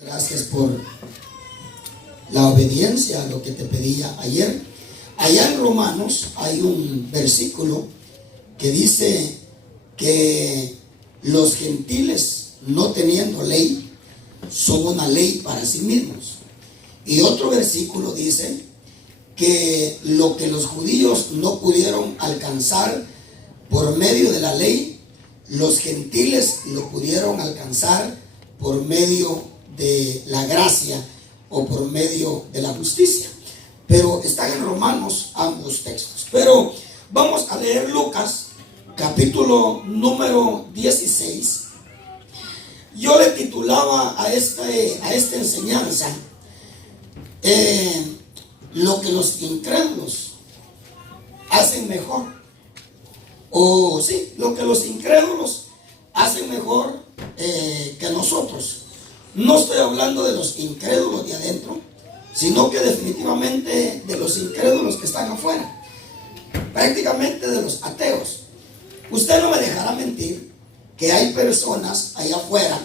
Gracias por la obediencia a lo que te pedía ayer. Allá en Romanos hay un versículo que dice que los gentiles, no teniendo ley, son una ley para sí mismos. Y otro versículo dice que lo que los judíos no pudieron alcanzar por medio de la ley, los gentiles lo pudieron alcanzar por medio de la gracia o por medio de la justicia. Pero están en Romanos ambos textos. Pero vamos a leer Lucas capítulo número 16. Yo le titulaba a esta enseñanza lo que los incrédulos hacen mejor. O sí, lo que los incrédulos hacen mejor que nosotros. No estoy hablando de los incrédulos de adentro, sino que definitivamente de los incrédulos que están afuera, prácticamente de los ateos. Usted no me dejará mentir que hay personas allá afuera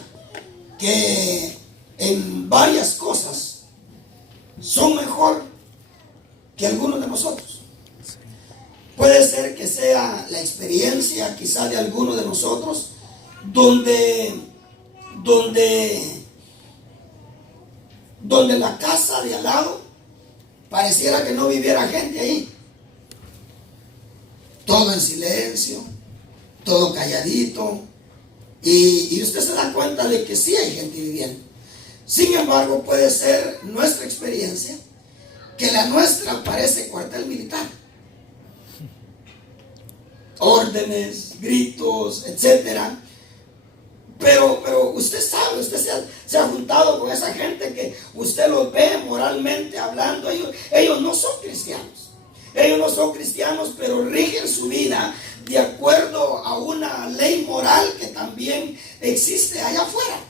que en varias cosas son mejor que algunos de nosotros. Puede ser que sea la experiencia quizá de alguno de nosotros donde la casa de al lado pareciera que no viviera gente ahí. Todo en silencio, todo calladito, y usted se da cuenta de que sí hay gente viviendo. Sin embargo, puede ser nuestra experiencia que la nuestra parece cuartel militar. Órdenes, gritos, etcétera. Pero usted sabe, usted se ha juntado con esa gente que usted los ve moralmente hablando. Ellos no son cristianos. Ellos no son cristianos, pero rigen su vida de acuerdo a una ley moral que también existe allá afuera.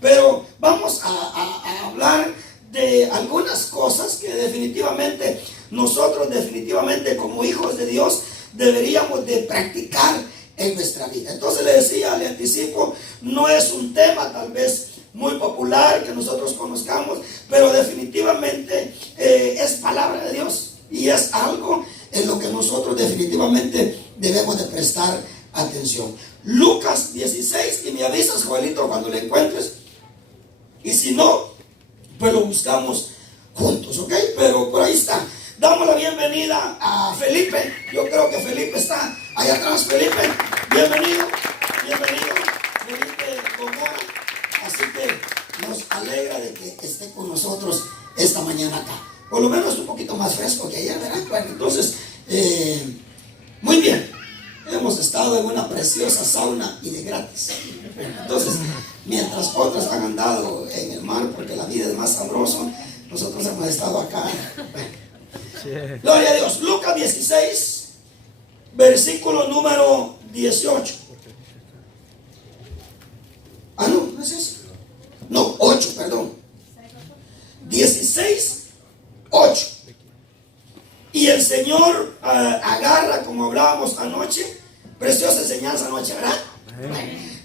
Pero vamos a hablar de algunas cosas que definitivamente nosotros, como hijos de Dios, deberíamos de practicar en nuestra vida. Entonces le decía, le anticipo, no es un tema tal vez muy popular que nosotros conozcamos, pero definitivamente es palabra de Dios y es algo en lo que nosotros definitivamente debemos de prestar atención. Lucas 16, y me avisas, Joelito, cuando le encuentres, y si no, pues lo buscamos juntos, ¿ok? Pero por ahí está. Damos la bienvenida a Felipe. Yo creo que Felipe está allá atrás. Felipe, bienvenido, Felipe Gomora. Así que nos alegra de que esté con nosotros esta mañana acá. Por lo menos un poquito más fresco que ayer, ¿verdad? Bueno, entonces, muy bien. Hemos estado en una preciosa sauna y de gratis. Entonces, mientras otros han andado en el mar porque la vida es más sabrosa, nosotros hemos estado acá. Bueno. Gloria a Dios. Lucas 16, versículo número 18. No es eso. No, 8, perdón. 16, 8. Y el Señor agarra, como hablábamos anoche, preciosa enseñanza anoche, ¿verdad?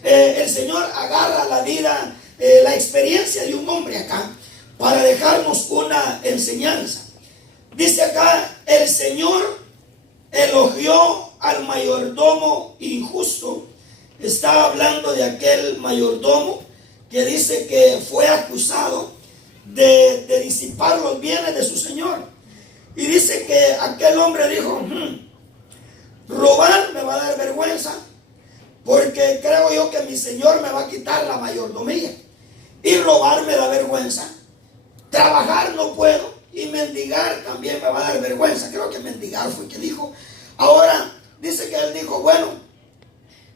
El Señor agarra la vida, la experiencia de un hombre acá, para dejarnos una enseñanza. Dice acá, el Señor elogió al mayordomo injusto. Está hablando de aquel mayordomo que dice que fue acusado de disipar los bienes de su señor. Y dice que aquel hombre dijo, robar me va a dar vergüenza, porque creo yo que mi señor me va a quitar la mayordomía. Y robar me da vergüenza. Trabajar no puedo. Y mendigar también me va a dar vergüenza. Creo que mendigar fue que dijo. Ahora dice que él dijo, bueno,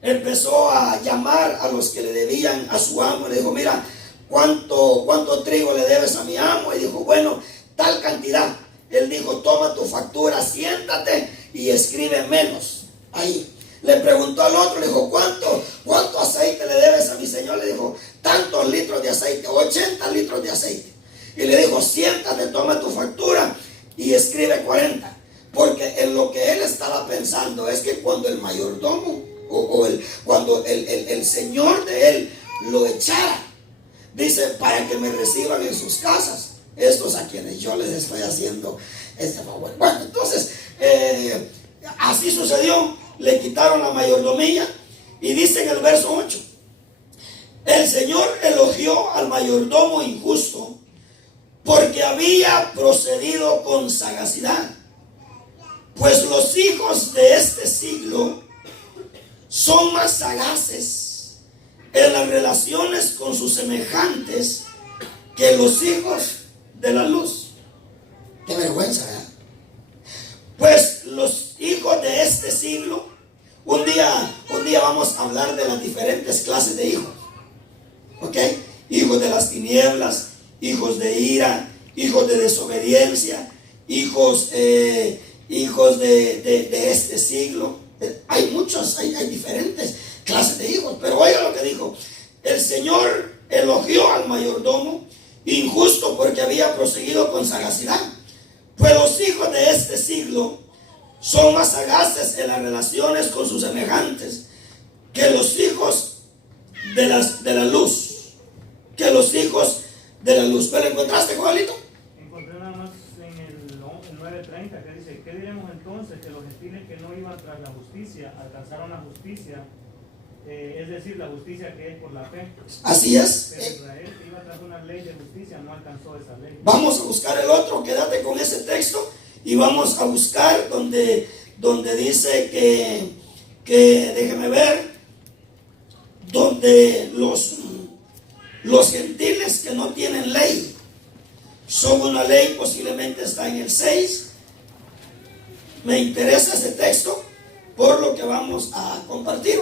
empezó a llamar a los que le debían a su amo. Le dijo, mira, ¿cuánto trigo le debes a mi amo? Y dijo, bueno, tal cantidad. Él dijo, toma tu factura, siéntate y escribe menos ahí. Le preguntó al otro, le dijo, ¿cuánto aceite le debes a mi señor? Le dijo, tantos litros de aceite, 80 litros de aceite. Y le dijo, siéntate, toma tu factura y escribe 40. Porque en lo que él estaba pensando es que cuando el mayordomo cuando el señor de él lo echara, Dice, para que me reciban en sus casas. Estos a quienes yo les estoy haciendo este favor. Bueno, entonces, así sucedió. Le quitaron la mayordomía. Y dice en el verso 8, el Señor elogió al mayordomo injusto porque había procedido con sagacidad. Pues los hijos de este siglo son más sagaces en las relaciones con sus semejantes que los hijos de la luz. Qué vergüenza, ¿verdad? Pues los hijos de este siglo, un día vamos a hablar de las diferentes clases de hijos. ¿Ok? Hijos de las tinieblas, hijos de ira, hijos de desobediencia, hijos de este siglo. Hay muchos, hay diferentes clases de hijos. Pero oiga lo que dijo. El Señor elogió al mayordomo injusto porque había proseguido con sagacidad. Pues los hijos de este siglo son más sagaces en las relaciones con sus semejantes que los hijos de la luz. Que los hijos de la luz. ¿Pero encontraste, Joelito? Encontré nada más en el 9:30 que dice: ¿qué diremos entonces? Que los gentiles que no iban tras la justicia alcanzaron la justicia, es decir, la justicia que es por la fe. Así es. Pero Israel, que iba tras una ley de justicia, no alcanzó esa ley. Vamos a buscar el otro, quédate con ese texto y vamos a buscar donde dice que déjeme ver, donde los gentiles que no tienen ley son una ley, posiblemente está en el 6. Me interesa ese texto por lo que vamos a compartir.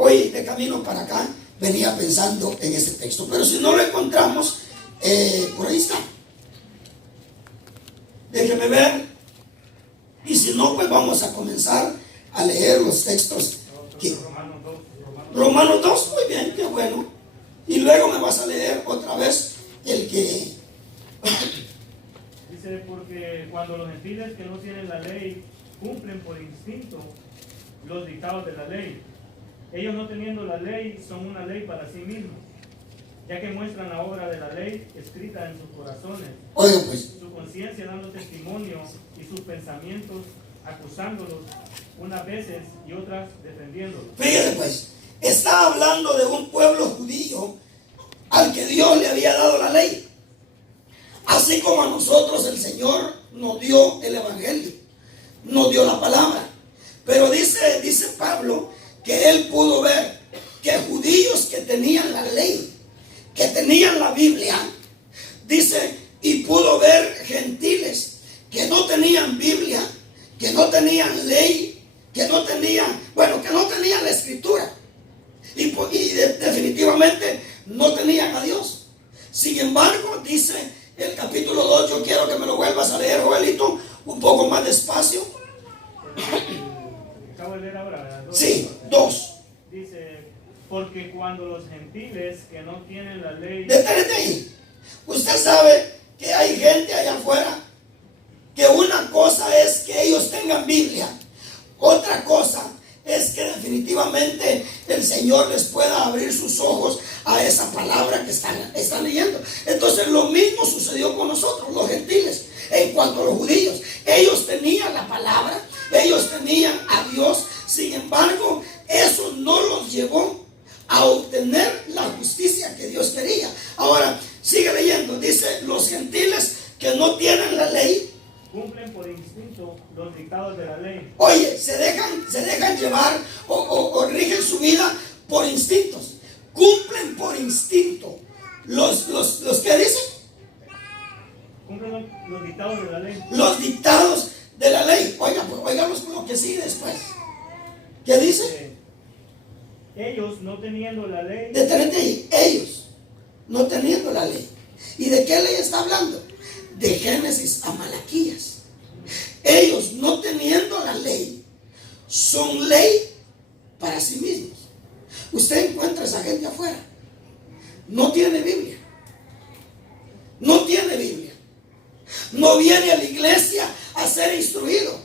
Hoy de camino para acá, venía pensando en ese texto, pero si no lo encontramos, por ahí está. Déjeme ver, y si no, pues vamos a comenzar a leer los textos. Romanos 2, muy bien, qué bueno. Y luego me vas a leer otra vez el que... Dice, porque cuando los gentiles que no tienen la ley cumplen por instinto los dictados de la ley, ellos no teniendo la ley son una ley para sí mismos, ya que muestran la obra de la ley escrita en sus corazones. Oiga, pues, su conciencia dando testimonio y sus pensamientos acusándolos, unas veces y otras defendiéndolos. fíjese pues, está hablando de un pueblo judío al que Dios le había dado la ley. Así como a nosotros el Señor nos dio el Evangelio, nos dio la palabra. Pero dice Pablo que él pudo ver que judíos que tenían la ley, que tenían la Biblia, dice, y pudo ver gentiles que no tenían Biblia, que no tenían ley, que no tenían la escritura. Y definitivamente no tenían a Dios. Sin embargo, dice el capítulo 2, yo quiero que me lo vuelvas a leer, Joelito, un poco más despacio. Acabo de leer ahora, ¿verdad? Sí, 2. Dice, porque cuando los gentiles que no tienen la ley... Detente ahí. Usted sabe que hay gente allá afuera que una cosa es que ellos tengan Biblia, otra cosa es que definitivamente el Señor les pueda abrir sus ojos a esa palabra que están leyendo. Entonces lo mismo sucedió con nosotros, los gentiles. En cuanto a los judíos, ellos tenían la palabra, ellos tenían a Dios. Sin embargo, eso no los llevó a obtener la justicia que Dios quería. Ahora, sigue leyendo, dice, los gentiles que no tienen la ley cumplen por instinto los dictados de la ley. Oye, se dejan llevar o rigen su vida por instintos. Cumplen por instinto los que dicen. Cumplen los dictados de la ley. Los dictados de la ley. Oiga, pues oigamos lo que sigue después. ¿Qué dice? Ellos no teniendo la ley. Detenete ahí. Ellos no teniendo la ley. ¿Y de qué ley está hablando? De Génesis a Malaquías. Ellos no teniendo la ley son ley para sí mismos. Usted encuentra a esa gente afuera, no tiene Biblia, no tiene Biblia, no viene a la iglesia a ser instruido,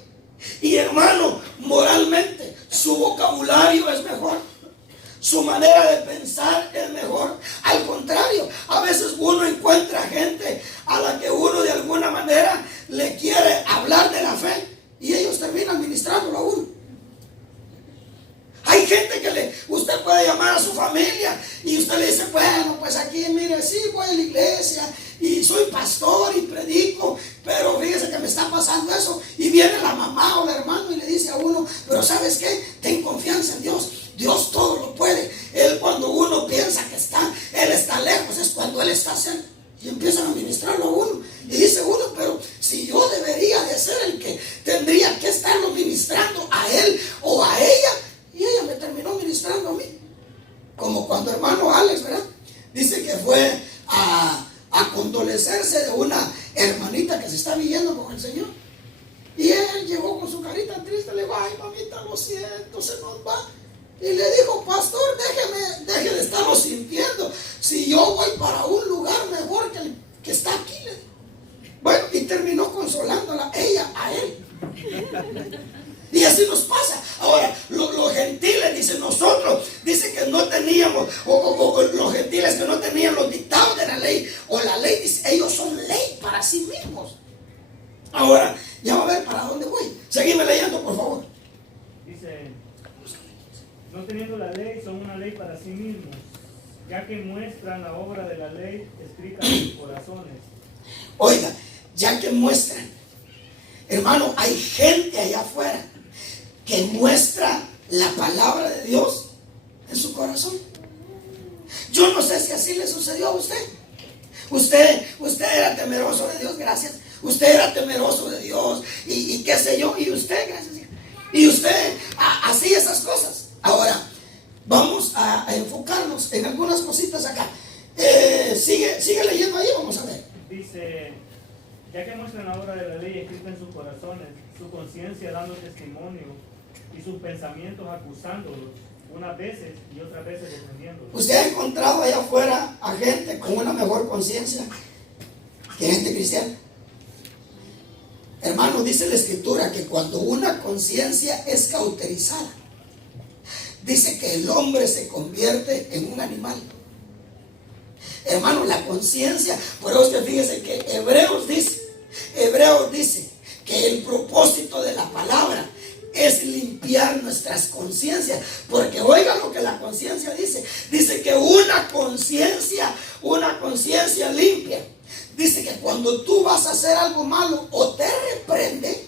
y hermano, moralmente su vocabulario es mejor, su manera de pensar es mejor. Al contrario, a veces uno encuentra gente a la que uno de alguna manera le quiere hablar de la fe y ellos terminan ministrándolo a uno. Hay gente que usted puede llamar a su familia y usted le dice, bueno, pues aquí, mire, sí, voy a la iglesia y soy pastor y predico, pero fíjese que me está pasando eso. Y viene la mamá o el hermano y le dice a uno, pero ¿sabes qué? Ten confianza en Dios. Dios todo lo puede. Él, cuando uno piensa que Él está lejos, es cuando Él está cerca. Y empiezan a ministrarlo a uno. Y dice uno, pero si yo debería de ser el que tendría que estarlo ministrando a él o a ella, y ella me terminó ministrando a mí. Como cuando hermano Alex, ¿verdad? Dice que fue a condolecerse de una hermanita que se está viviendo con el Señor. Y él llegó con su carita triste, le dijo, ay mamita, lo siento, se nos va. Y le dijo, pastor, deje de estarlo sintiendo. Si yo voy para un lugar mejor que el que está aquí. Bueno, y terminó consolándola ella a él. Y así nos pasa. Ahora, los gentiles, dicen nosotros, dice que no teníamos, o los gentiles que no tenían los dictados de la ley, o la ley, dice, ellos son ley para sí mismos. Ahora, ya va a ver para dónde voy. Seguime leyendo, por favor. Dice, no teniendo la ley, son una ley para sí mismos, ya que muestran la obra de la ley escrita en sus corazones. Oiga, ya que muestran, hermano, hay gente allá afuera que muestra la palabra de Dios en su corazón. Yo no sé si así le sucedió a usted. Usted era temeroso de Dios, gracias. Usted era temeroso de Dios y qué sé yo, y usted, gracias. Y usted hacía esas cosas. Ahora, vamos a enfocarnos en algunas cositas acá. Sigue leyendo ahí, vamos a ver. Dice, ya que muestran la obra de la ley escrita en sus corazones, su conciencia dando testimonio y sus pensamientos acusándolos, unas veces y otras veces defendiéndolos. ¿Usted ha encontrado allá afuera a gente con una mejor conciencia que gente cristiana? Hermano, dice la Escritura que cuando una conciencia es cauterizada, dice que el hombre se convierte en un animal. Hermano, la conciencia, por eso que fíjese que Hebreos dice que el propósito de la palabra es limpiar nuestras conciencias, porque oiga lo que la conciencia dice que una conciencia limpia, dice que cuando tú vas a hacer algo malo, o te reprende,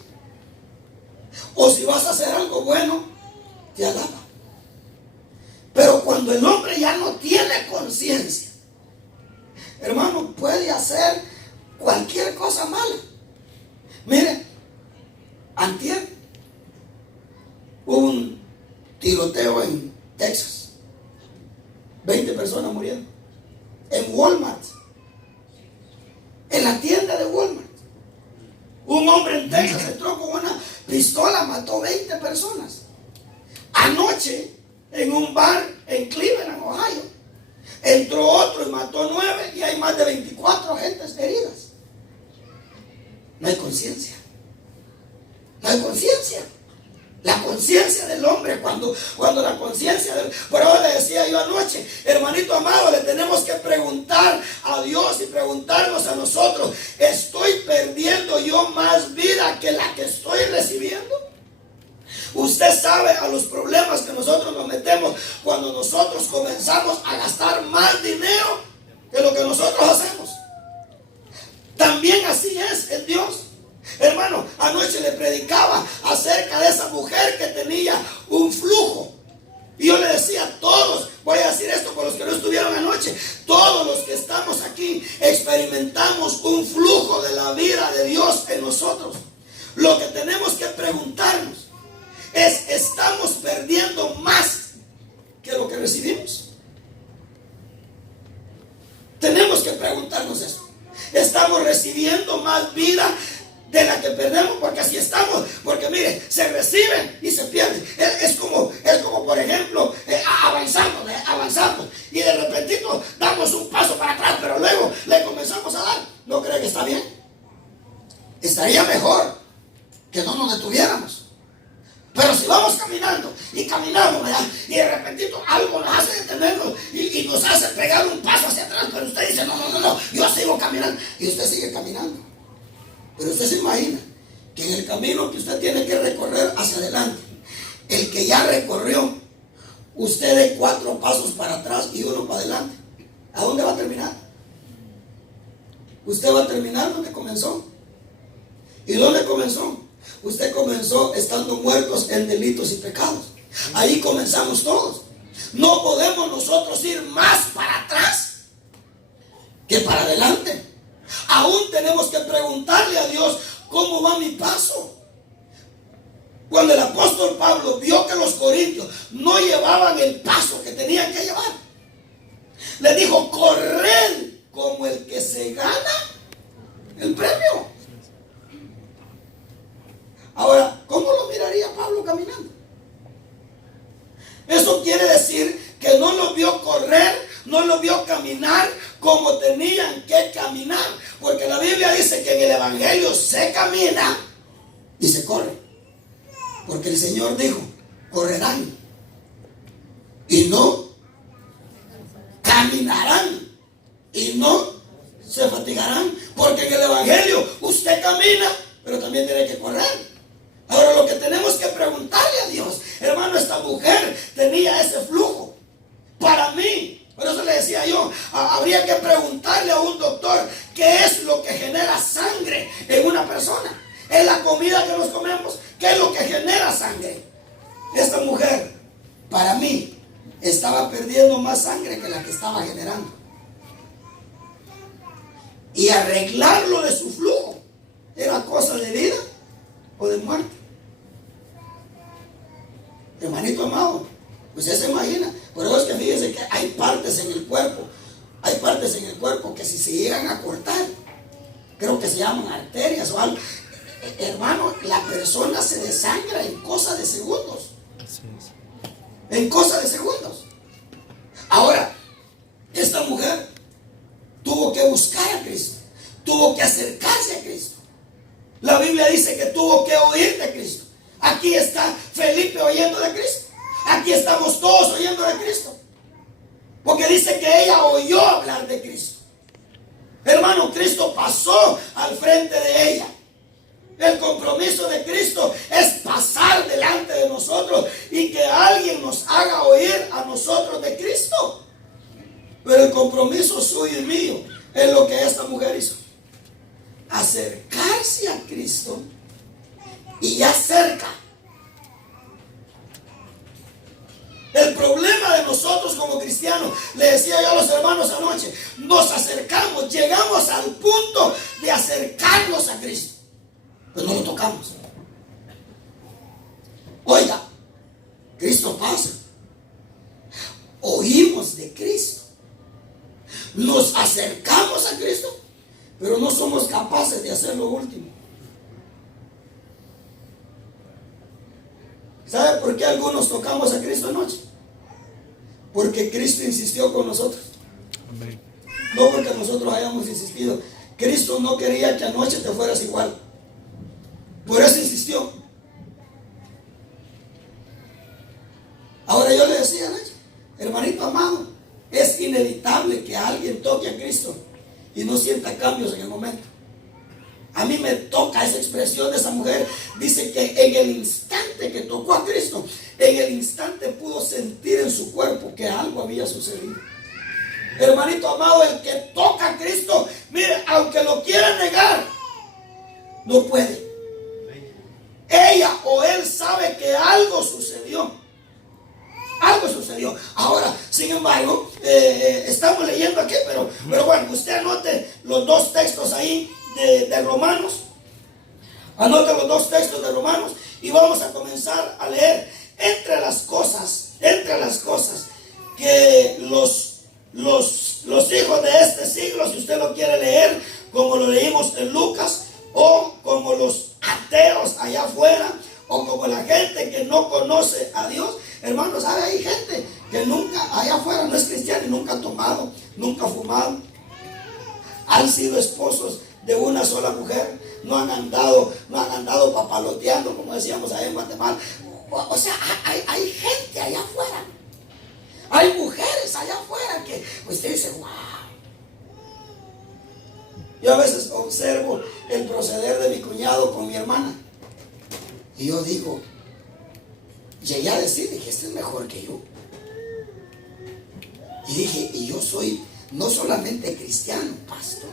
o si vas a hacer algo bueno, te alaba. Pero cuando el hombre ya no tiene conciencia, hermano, puede hacer cualquier cosa mala. Mire, antier hubo un tiroteo en Texas. 20 personas murieron. En Walmart. En la tienda de Walmart. Un hombre en Texas entró con una pistola, mató 20 personas. Anoche, en un bar en Cleveland, Ohio, entró otro y mató 9 y hay más de 24 gentes heridas. No hay conciencia. No hay conciencia. La conciencia del hombre, cuando la conciencia del... Por eso le decía yo anoche, hermanito amado, le tenemos que preguntar a Dios y preguntarnos a nosotros, ¿estoy perdiendo yo más vida que la que estoy recibiendo? Usted sabe a los problemas que nosotros nos metemos cuando nosotros comenzamos a gastar más dinero que lo que nosotros hacemos. También así es en Dios. Hermano, anoche le predicaba acerca de esa mujer que tenía un flujo. Y yo le decía a todos, voy a decir esto por los que no estuvieron anoche, todos los que estamos aquí experimentamos un flujo de la vida de Dios en nosotros. Lo que tenemos que preguntarnos es, ¿estamos perdiendo más que lo que recibimos? Tenemos que preguntarnos eso. ¿Estamos recibiendo más vida de la que perdemos? Porque así estamos. Porque mire, se recibe y se pierde. Es como por ejemplo, avanzamos y de repentito damos un paso para atrás, pero luego le comenzamos a dar. ¿No cree que está bien? Estaría mejor que no nos detuviéramos. Pero si vamos caminando y caminamos, ¿verdad? Y de repente algo nos hace detenernos y nos hace pegar un paso hacia atrás, pero usted dice, no, yo sigo caminando. Y usted sigue caminando. Pero usted se imagina que en el camino que usted tiene que recorrer hacia adelante, el que ya recorrió, usted dé 4 pasos para atrás y 1 para adelante. ¿A dónde va a terminar? Usted va a terminar donde comenzó. ¿Y dónde comenzó? Usted comenzó estando muertos en delitos y pecados. Ahí comenzamos todos. No podemos nosotros ir más para atrás que para adelante. Aún tenemos que preguntarle a Dios, ¿cómo va mi paso? Cuando el apóstol Pablo vio que los corintios no llevaban el paso que tenían que llevar, le dijo, corred como el que se gana el premio. Ahora, ¿cómo lo miraría Pablo caminando? Eso quiere decir que no los vio correr, no los vio caminar como tenían que caminar. Porque la Biblia dice que en el Evangelio se camina y se corre. Porque el Señor dijo, correrán y no caminarán y no se fatigarán. Porque en el Evangelio usted camina, pero también tiene que correr. Ahora lo que tenemos que preguntarle a Dios, hermano, esta mujer tenía ese flujo. Para mí, por eso le decía yo, habría que preguntarle a un doctor qué es lo que genera sangre en una persona. ¿Es la comida que nos comemos? ¿Qué es lo que genera sangre? Esta mujer, para mí, estaba perdiendo más sangre que la que estaba generando. Y arreglarlo de su flujo era cosa de vida o de muerte. Hermanito amado, usted se imagina, por eso es que fíjese que hay partes en el cuerpo que si se llegan a cortar, creo que se llaman arterias o algo, hermano, la persona se desangra en cosa de segundos. En cosa de segundos. Ahora, esta mujer tuvo que buscar a Cristo, tuvo que acercarse a Cristo. La Biblia dice que tuvo que oír de Cristo. Aquí está Felipe oyendo de Cristo. Aquí estamos todos oyendo de Cristo. Porque dice que ella oyó hablar de Cristo. Hermano, Cristo pasó al frente de ella. El compromiso de Cristo es pasar delante de nosotros y que alguien nos haga oír a nosotros de Cristo. Pero el compromiso suyo y mío es lo que esta mujer hizo. Acercarse a Cristo y ya cerca. El problema de nosotros como cristianos, le decía yo a los hermanos anoche, nos acercamos, llegamos al punto de acercarnos a Cristo, pero no lo tocamos. Oiga, Cristo pasa, oímos de Cristo, nos acercamos a Cristo, pero no somos capaces de hacer lo último. ¿Sabe por qué algunos tocamos a Cristo anoche? Porque Cristo insistió con nosotros. Amén. No porque nosotros hayamos insistido. Cristo no quería que anoche te fueras igual. Por eso insistió. Ahora yo le decía anoche, hermanito amado, es inevitable que alguien toque a Cristo y no sienta cambios en el momento. A mí me toca esa expresión de esa mujer. Dice que en el instante que tocó a Cristo, en el instante pudo sentir en su cuerpo que algo había sucedido. Hermanito amado, el que toca a Cristo, mire, aunque lo quiera negar, no puede. Ella o él sabe que algo sucedió. Algo sucedió. Ahora, sin embargo, estamos leyendo aquí, pero bueno, usted anote los 2 textos ahí de Romanos. Anote los 2 textos de Romanos y vamos a comenzar a leer. Entre las cosas que los hijos de este siglo, si usted lo quiere leer, como lo leímos en Lucas, o como los ateos allá afuera, o como la gente que no conoce a Dios. Hermanos, ¿sabe? Hay gente que nunca, allá afuera no es cristiana y nunca ha tomado, nunca ha fumado. Han sido esposos de una sola mujer, no han andado papaloteando, como decíamos allá en Guatemala, O sea, hay gente allá afuera. Hay mujeres allá afuera que usted dice, wow. Yo a veces observo el proceder de mi cuñado con mi hermana. Y yo digo, llegué a decir, dije, este es mejor que yo. Y dije, y yo soy no solamente cristiano, pastor.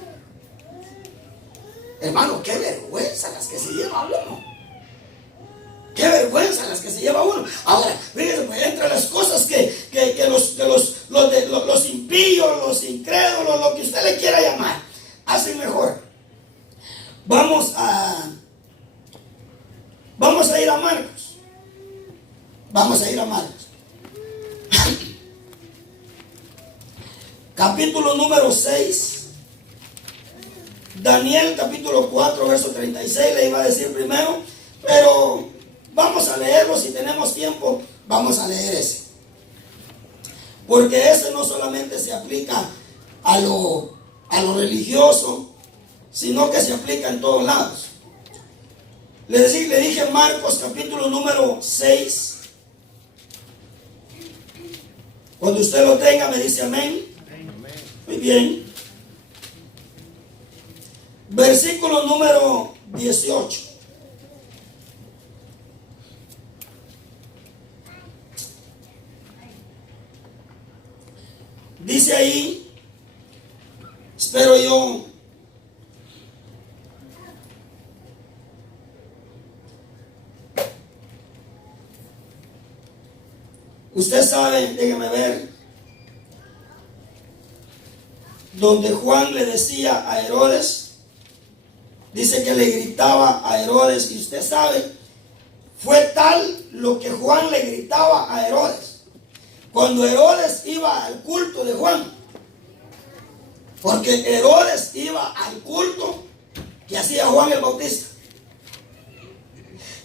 Hermano, qué vergüenza las que se lleva uno. Qué vergüenza las que se lleva uno. Ahora, fíjense, pues entre las cosas que los impíos, los incrédulos, lo que usted le quiera llamar, hacen mejor. Vamos a ir a Marcos. Vamos a ir a Marcos. Capítulo número 6. Daniel capítulo 4, verso 36. Le iba a decir primero, pero vamos a leerlo si tenemos tiempo. Vamos a leer ese. Porque ese no solamente se aplica a lo religioso, sino que se aplica en todos lados. Le dije Marcos capítulo número 6. Cuando usted lo tenga me dice amén. Muy bien. Versículo número 18. Dice ahí, espero yo, usted sabe, déjeme ver, donde Juan le decía a Herodes, dice que le gritaba a Herodes, y usted sabe, fue tal lo que Juan le gritaba a Herodes. Cuando Herodes iba al culto de Juan, porque Herodes iba al culto que hacía Juan el Bautista.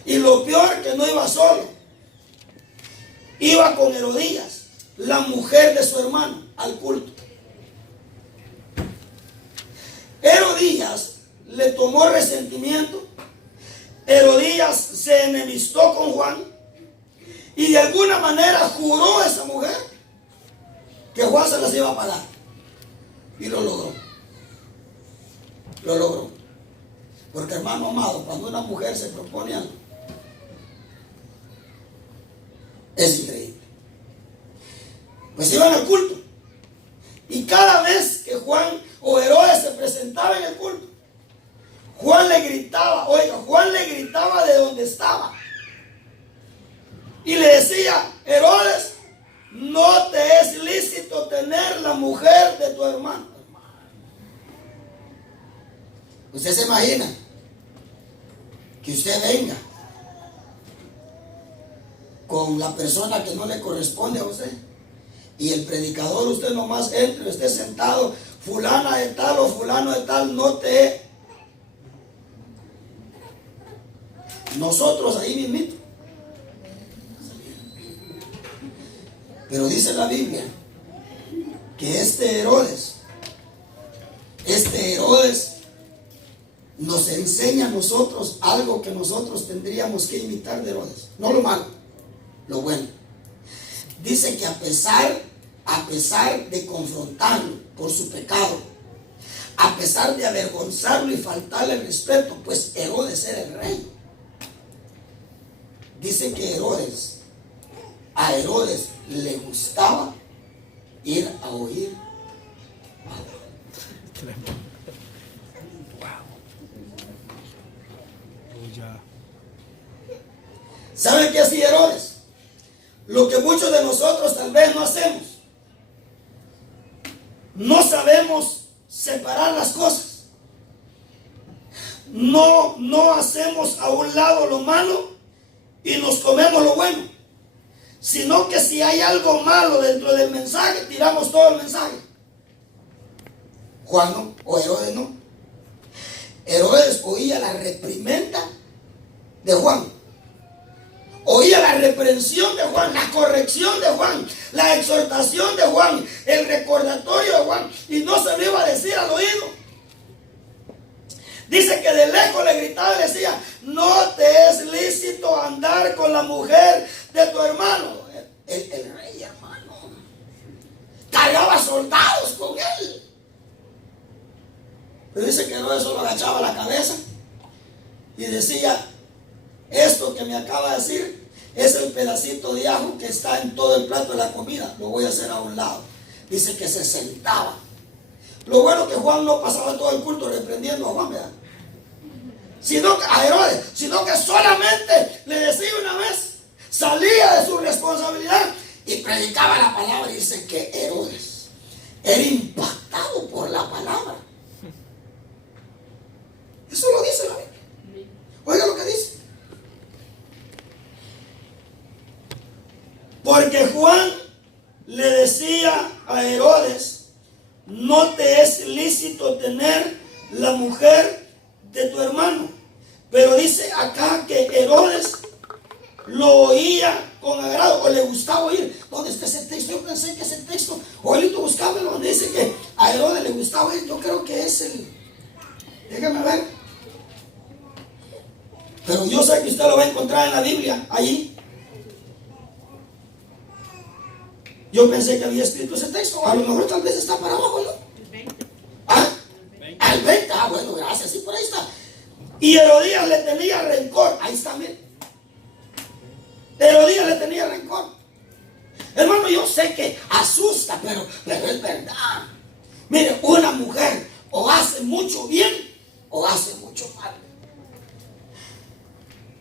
Y lo peor que no iba solo, iba con Herodías, la mujer de su hermano, al culto. Herodías le tomó resentimiento. Herodías se enemistó con Juan. Y de alguna manera juró a esa mujer que Juan se las iba a pagar. Y lo logró. Lo logró. Porque, hermano amado, cuando una mujer se propone algo, es increíble. Pues iban al culto. Y cada vez que Juan o Herodes se presentaba en el culto, Juan le gritaba, Juan le gritaba de donde estaba. Y le decía, Herodes, no te es lícito tener la mujer de tu hermano. Usted se imagina que usted venga con la persona que no le corresponde a usted, y el predicador, usted nomás entre, esté sentado, fulana de tal o fulano de tal, no te... Nosotros ahí mismito. Pero dice la Biblia que este Herodes nos enseña a nosotros algo que nosotros tendríamos que imitar de Herodes. No lo malo, lo bueno. Dice que a pesar de confrontarlo por su pecado, a pesar de avergonzarlo y faltarle el respeto, pues Herodes era el rey. Dice que a Herodes le gustaba ir a oír ¿Saben qué hacía Herodes? Lo que muchos de nosotros tal vez no hacemos. No sabemos separar las cosas. No hacemos a un lado lo malo y nos comemos lo bueno. Sino que si hay algo malo dentro del mensaje, tiramos todo el mensaje. Juan no, o Herodes no. Herodes oía la reprimenda de Juan. Oía la reprensión de Juan, la corrección de Juan, la exhortación de Juan, el recordatorio de Juan, y no se lo iba a decir al oído. Dice que de lejos le gritaba y decía, no te es lícito andar con la mujer de tu hermano. El rey, hermano, cargaba soldados con él. Pero dice que no, solo agachaba la cabeza y decía: esto que me acaba de decir es el pedacito de ajo que está en todo el plato de la comida, lo voy a hacer a un lado. Dice que se sentaba. Lo bueno que Juan no pasaba todo el culto reprendiendo a Juan, ¿verdad? A Herodes, sino que solamente le decía una vez, salía de su responsabilidad y predicaba la palabra. Y dice que Herodes era impactado por la palabra. Eso lo dice la Biblia. Oiga lo que dice. Porque Juan le decía a Herodes: no te es lícito tener la mujer de tu hermano. Pero dice acá que Herodes lo oía con agrado, o le gustaba oír. ¿Dónde está ese texto? Yo pensé que ese texto, ahorita buscaba donde dice que a Herodes le gustaba oír. Yo creo que es el... Déjame ver. Pero yo sé que usted lo va a encontrar en la Biblia, allí. Yo pensé que había escrito ese texto. A lo mejor tal vez está para abajo, ¿no? El 20. ¿Ah? Al 20. Ah, bueno, gracias. Sí, por ahí está. Y Herodías le tenía rencor. Ahí está, bien. Herodías le tenía rencor. Hermano, yo sé que asusta, pero es verdad. Mire, una mujer o hace mucho bien o hace mucho mal.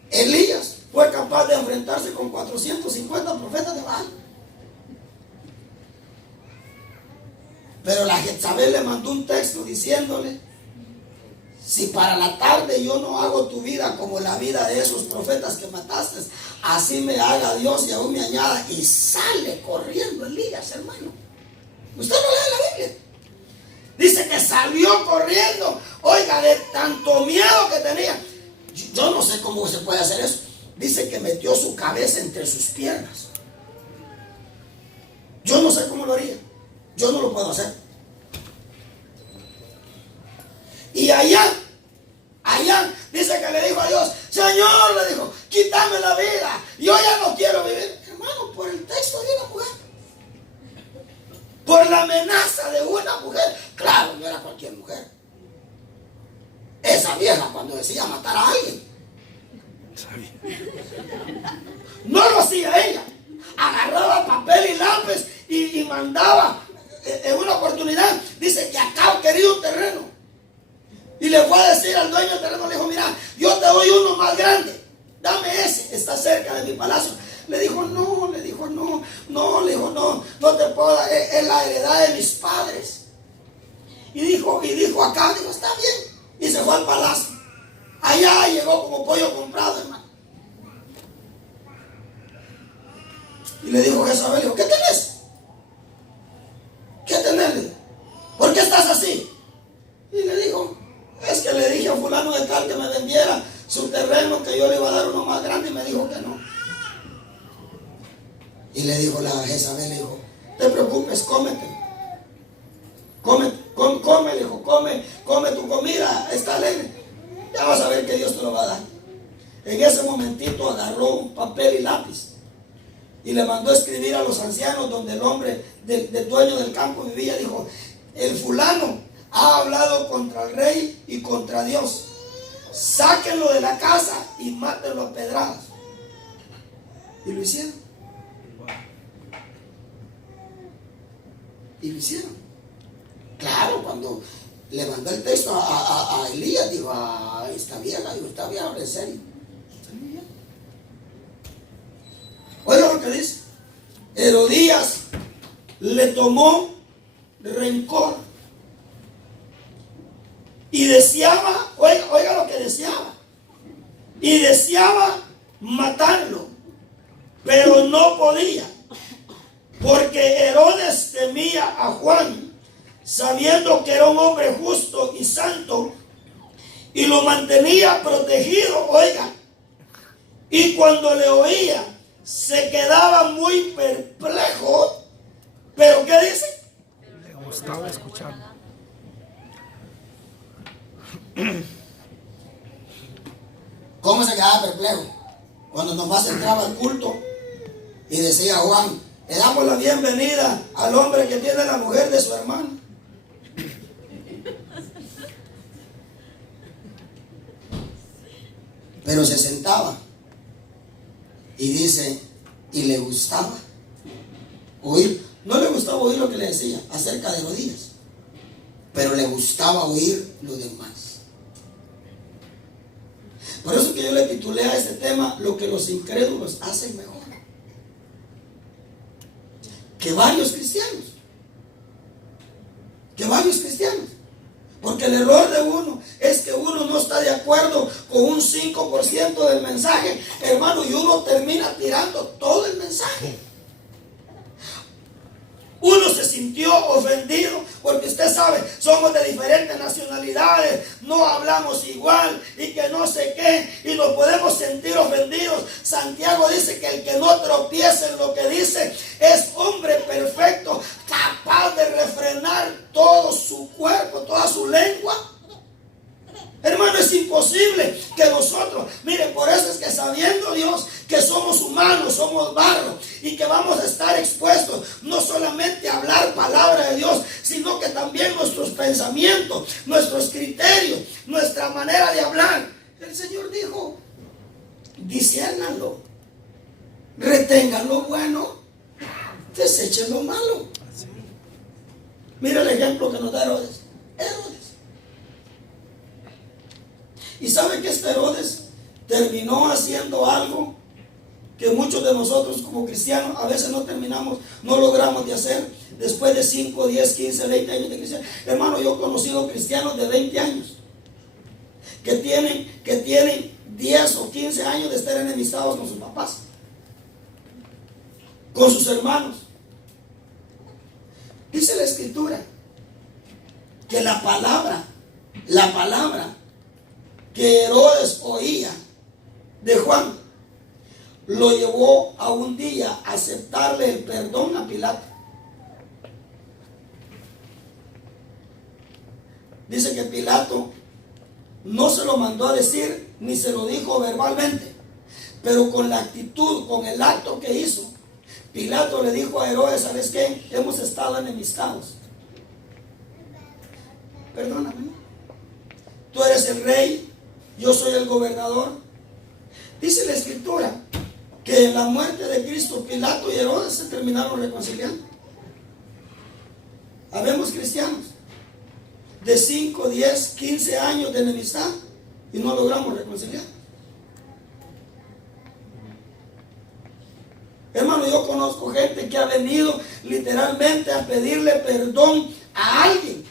Elías fue capaz de enfrentarse con 450 profetas de Baal. Pero la Jezabel le mandó un texto diciéndole: si para la tarde yo no hago tu vida como la vida de esos profetas que mataste, así me haga Dios y aún me añada. Y sale corriendo Elías, hermano. Usted no lee la Biblia. Dice que salió corriendo, oiga, de tanto miedo que tenía. Yo no sé cómo se puede hacer eso. Dice que metió su cabeza entre sus piernas. Yo no sé cómo lo haría. Yo no lo puedo hacer. Y allá, dice que le dijo a Dios: Señor, le dijo, quítame la vida. Yo ya no quiero vivir. Hermano, por el texto de una mujer. Por la amenaza de una mujer. Claro, no era cualquier mujer. Esa vieja cuando decía matar a alguien, no lo hacía ella. Agarraba papel y lápiz y mandaba. En una oportunidad dice que acá quería un terreno y le fue a decir al dueño del terreno, le dijo: mira, yo te doy uno más grande, dame ese, está cerca de mi palacio. Le dijo: no, le dijo: no te puedo dar, es la heredad de mis padres. Y dijo acá, dijo: está bien. Y se fue al palacio. Allá llegó como pollo comprado, hermano. Y le dijo Jezabel, dijo: ¿qué tenés? ¿Qué tenés? Le dijo: ¿por qué estás así? Y le dijo: es que le dije a fulano de tal que me vendiera su terreno, que yo le iba a dar uno más grande, y me dijo que no. Y le dijo la Jezabel, le dijo: no te preocupes, cómete. Come, le dijo, come tu comida, está alegre. Ya vas a ver que Dios te lo va a dar. En ese momentito agarró un papel y lápiz y le mandó a escribir a los ancianos donde el hombre del dueño del campo vivía. Dijo: el fulano ha hablado contra el rey y contra Dios. Sáquenlo de la casa y mátenlo a pedradas. Y lo hicieron. Y lo hicieron. Claro, cuando le mandó el texto a Elías, dijo: a esta vieja, digo, esta vieja habla en serio. Oiga lo que dice. Herodías le tomó rencor y deseaba, oiga lo que deseaba, y deseaba matarlo, pero no podía, porque Herodes temía a Juan, sabiendo que era un hombre justo y santo, y lo mantenía protegido, oiga. Y cuando le oía, se quedaba muy perplejo. ¿Pero qué dice? Le gustaba escuchar. ¿Cómo se quedaba perplejo? Cuando nomás entraba al culto y decía Juan, le damos la bienvenida al hombre que tiene la mujer de su hermano. Pero se sentaba y dice, y le gustaba oír, no le gustaba oír lo que le decía acerca de Herodías, pero le gustaba oír lo demás. Por eso que yo le titulé a este tema, lo que los incrédulos hacen mejor que varios cristianos. Porque el error de uno es que uno no está de acuerdo con un 5% del mensaje, hermano, y uno termina tirando todo el mensaje. Uno se sintió ofendido porque usted sabe, somos de diferentes nacionalidades, no hablamos igual y que no sé qué, y nos podemos sentir ofendidos. Santiago dice que el que no tropiece en lo que dice es hombre perfecto, capaz de refrenar todo su cuerpo, toda su lengua. Hermano, es imposible que nosotros, miren, por eso es que sabiendo Dios que somos humanos, somos barro y que vamos a estar expuestos no solamente a hablar palabra de Dios, sino que también nuestros pensamientos, nuestros criterios, nuestra manera de hablar. El Señor dijo, disciérnanlo, retengan lo bueno, desechen lo malo. Mira el ejemplo que nos da Herodes. Y sabe que este Herodes terminó haciendo algo que muchos de nosotros como cristianos a veces no logramos de hacer después de 5, 10, 15, 20 años de cristiano. Hermano, yo he conocido cristianos de 20 años que tienen 10 o 15 años de estar enemistados con sus papás, con sus hermanos. Dice la Escritura que la palabra que Herodes oía de Juan lo llevó a un día a aceptarle el perdón a Pilato. Dice que Pilato no se lo mandó a decir ni se lo dijo verbalmente, pero con la actitud, con el acto que hizo, Pilato le dijo a Herodes, ¿sabes qué? Hemos estado enemistados. Perdóname, tú eres el rey, yo soy el gobernador. Dice la Escritura que en la muerte de Cristo, Pilato y Herodes se terminaron reconciliando. Habemos cristianos de 5, 10, 15 años de enemistad y no logramos reconciliar. Hermano, yo conozco gente que ha venido literalmente a pedirle perdón a alguien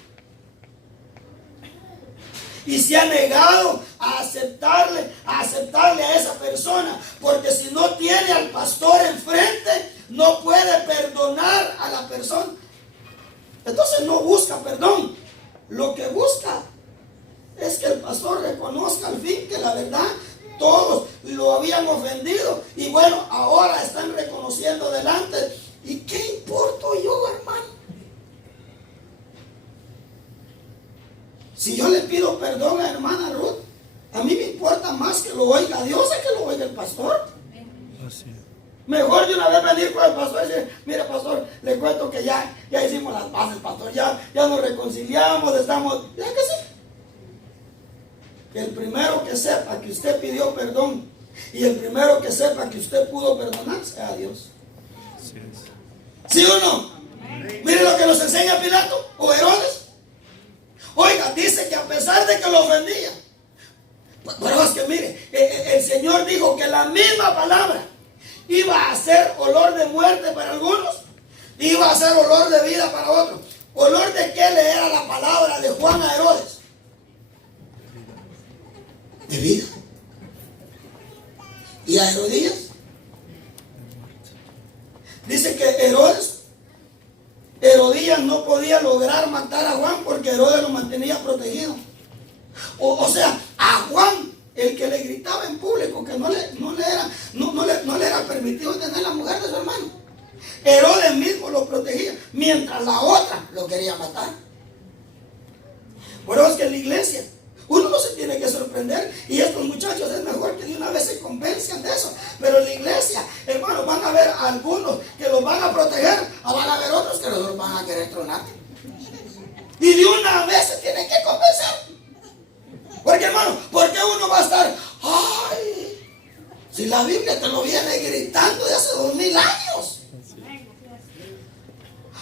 y se ha negado a aceptarle a esa persona, porque si no tiene al pastor enfrente, no puede perdonar a la persona. Entonces no busca perdón. Lo que busca es que el pastor reconozca al fin que la verdad todos lo habían ofendido y bueno, ahora están reconociendo delante. ¿Y qué importo yo, hermano? Si yo le pido perdón a hermana Ruth, a mí me importa más que lo oiga Dios que lo oiga el pastor. Mejor de una vez venir con el pastor y decir, mire pastor, le cuento que ya hicimos las paces, pastor, ya nos reconciliamos, estamos, ya que sí. Que el primero que sepa que usted pidió perdón y el primero que sepa que usted pudo perdonar sea Dios. ¿Sí o no? Mire lo que nos enseña Pilato o Herodes. Oiga, dice que a pesar de que lo ofendía, pero es que mire, el Señor dijo que la misma palabra iba a ser olor de muerte para algunos, iba a ser olor de vida para otros. ¿Olor de qué le era la palabra de Juan a Herodes? De vida. ¿Y a Herodías? Dice que Herodías no podía lograr matar a Juan porque Herodes lo mantenía protegido. O sea, a Juan, el que le gritaba en público que no le era permitido tener la mujer de su hermano, Herodes mismo lo protegía, mientras la otra lo quería matar. Por eso es que en la iglesia uno no se tiene que sorprender sorprender, y estos muchachos es mejor que de una vez se convenzcan de eso. Pero en la iglesia, hermano, van a haber algunos que los van a proteger, o van a haber otros que los van a querer tronar. Y de una vez se tienen que convencer. Porque, hermano, ¿por qué uno va a estar, ay, si la Biblia te lo viene gritando de hace 2000 años?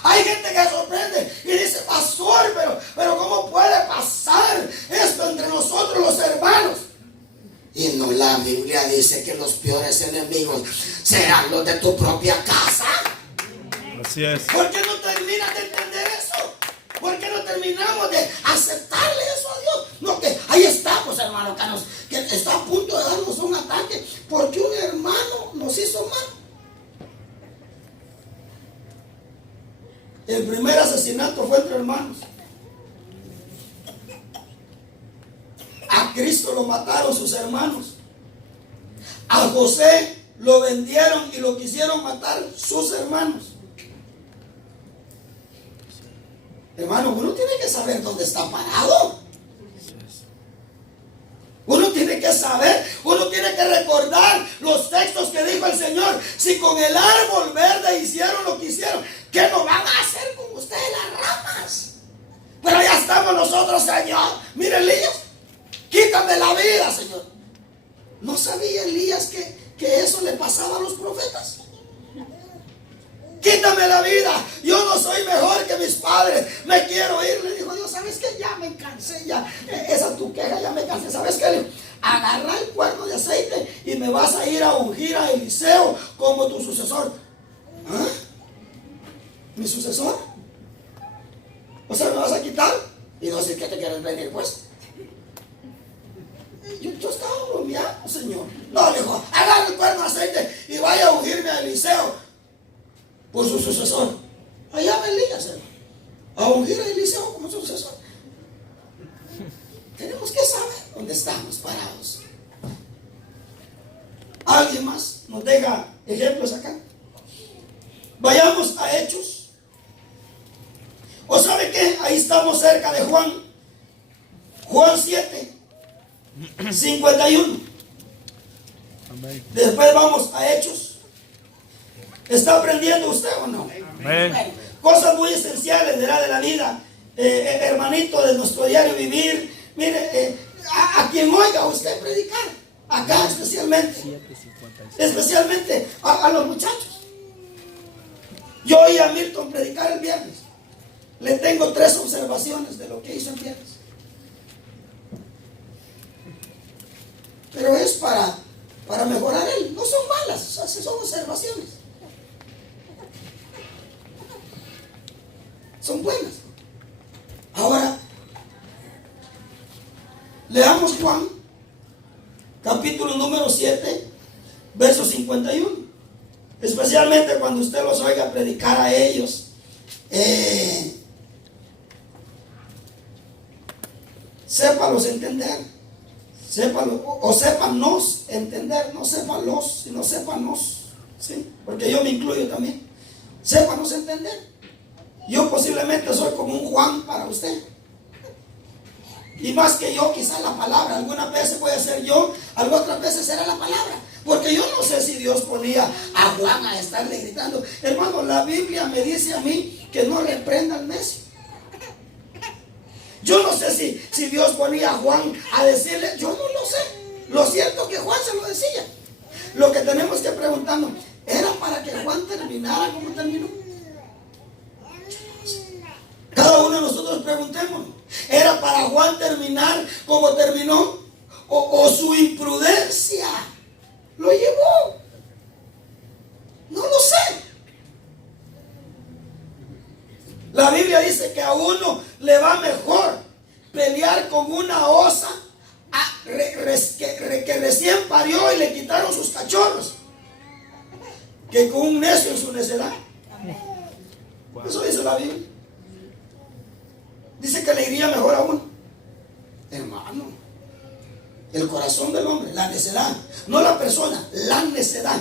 Hay gente que sorprende y dice, pastor, pero ¿cómo puede pasar esto entre nosotros los hermanos? Y no, la Biblia dice que los peores enemigos serán los de tu propia casa. Así es. ¿Por qué no terminas de entender eso? ¿Por qué no terminamos de aceptarle eso a Dios? No, que ahí estamos, hermano, que está a punto de darnos un ataque porque un hermano nos hizo mal. El primer asesinato fue entre hermanos. A Cristo lo mataron sus hermanos. A José lo vendieron y lo quisieron matar sus hermanos. Hermano, uno tiene que saber dónde está parado. Uno tiene que saber, uno tiene que recordar los textos que dijo el Señor. Si con el árbol verde hicieron lo que hicieron, ¿qué nos van a hacer con ustedes las ramas? Pero ya estamos nosotros, Señor. Mire, Elías, quítame la vida, Señor. ¿No sabía Elías que eso le pasaba a los profetas? Quítame la vida, yo no soy mejor que mis padres, me quiero ir. Le dijo Dios, ¿sabes qué? Ya me cansé, ya, esa tu queja, ya me cansé. ¿Sabes qué? Le dijo, agarra el cuerno de aceite y me vas a ir a ungir a Eliseo como tu sucesor. ¿Ah? ¿Mi sucesor? O sea, ¿me vas a quitar? Y no sé qué te quieres venir, pues. Yo estaba bromeando, Señor. No, le dijo, agarra el cuerno de aceite y vaya a ungirme a Eliseo por su sucesor. Allá va Elías, a ungir a Eliseo como su sucesor. Tenemos que saber dónde estamos parados. ¿Alguien más nos deja ejemplos acá? Vayamos a Hechos. ¿O sabe qué? Ahí estamos cerca de Juan. Juan 7, 51. Amén. Después vamos a Hechos. ¿Está aprendiendo usted o no? Amén. Bueno, cosas muy esenciales de la vida, hermanito, de nuestro diario vivir. Mire, a quien oiga usted predicar, acá especialmente a los muchachos. Yo oí a Milton predicar el viernes. Le tengo 3 observaciones de lo que hizo el viernes. Pero es para mejorar él. No son malas, son observaciones. Son buenas. Ahora, leamos Juan, capítulo número 7, verso 51. Especialmente cuando usted los oiga predicar a ellos. Sépalos entender. Sépanos entender. No sépalos, sino sépanos. ¿Sí? Porque yo me incluyo también. Sépanos entender. Yo posiblemente soy como un Juan para usted. Y más que yo, quizás la palabra. Algunas veces voy a ser yo, algunas veces será la palabra. Porque yo no sé si Dios ponía a Juan a estarle gritando. Hermano, la Biblia me dice a mí que no reprenda al necio. Yo no sé si Dios ponía a Juan a decirle, yo no lo sé. Lo cierto es que Juan se lo decía. Lo que tenemos que preguntarnos, ¿era para que Juan terminara como terminó? Cada uno de nosotros preguntemos, ¿era para Juan terminar como terminó? ¿O su imprudencia lo llevó? No lo sé. La Biblia dice que a uno le va mejor pelear con una osa que recién parió y le quitaron sus cachorros que con un necio en su necedad. Eso dice la Biblia. Dice que le iría mejor a uno. Hermano, el corazón del hombre, la necedad, no la persona, la necedad,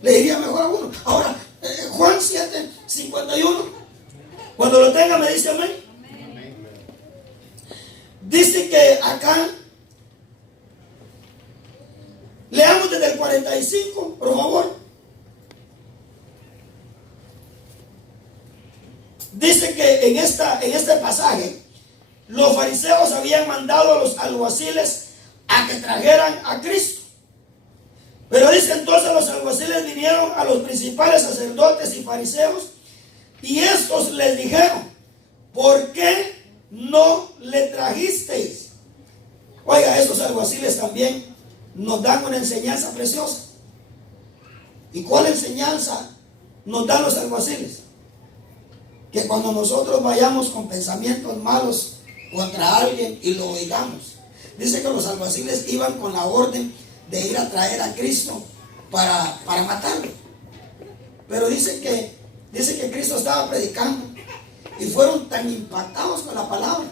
le iría mejor a uno. Ahora, Juan 7, 51. Cuando lo tenga me dice amén. Dice que acá, leamos desde el 45, por favor. Dice que en este pasaje, los fariseos habían mandado a los alguaciles a que trajeran a Cristo. Pero dice entonces los alguaciles vinieron a los principales sacerdotes y fariseos y estos les dijeron: ¿por qué no le trajisteis? Oiga, estos alguaciles también nos dan una enseñanza preciosa. ¿Y cuál enseñanza nos dan los alguaciles? Que cuando nosotros vayamos con pensamientos malos contra alguien y lo oigamos. Dice que los alguaciles iban con la orden de ir a traer a Cristo para matarlo. Pero dice que Cristo estaba predicando y fueron tan impactados con la palabra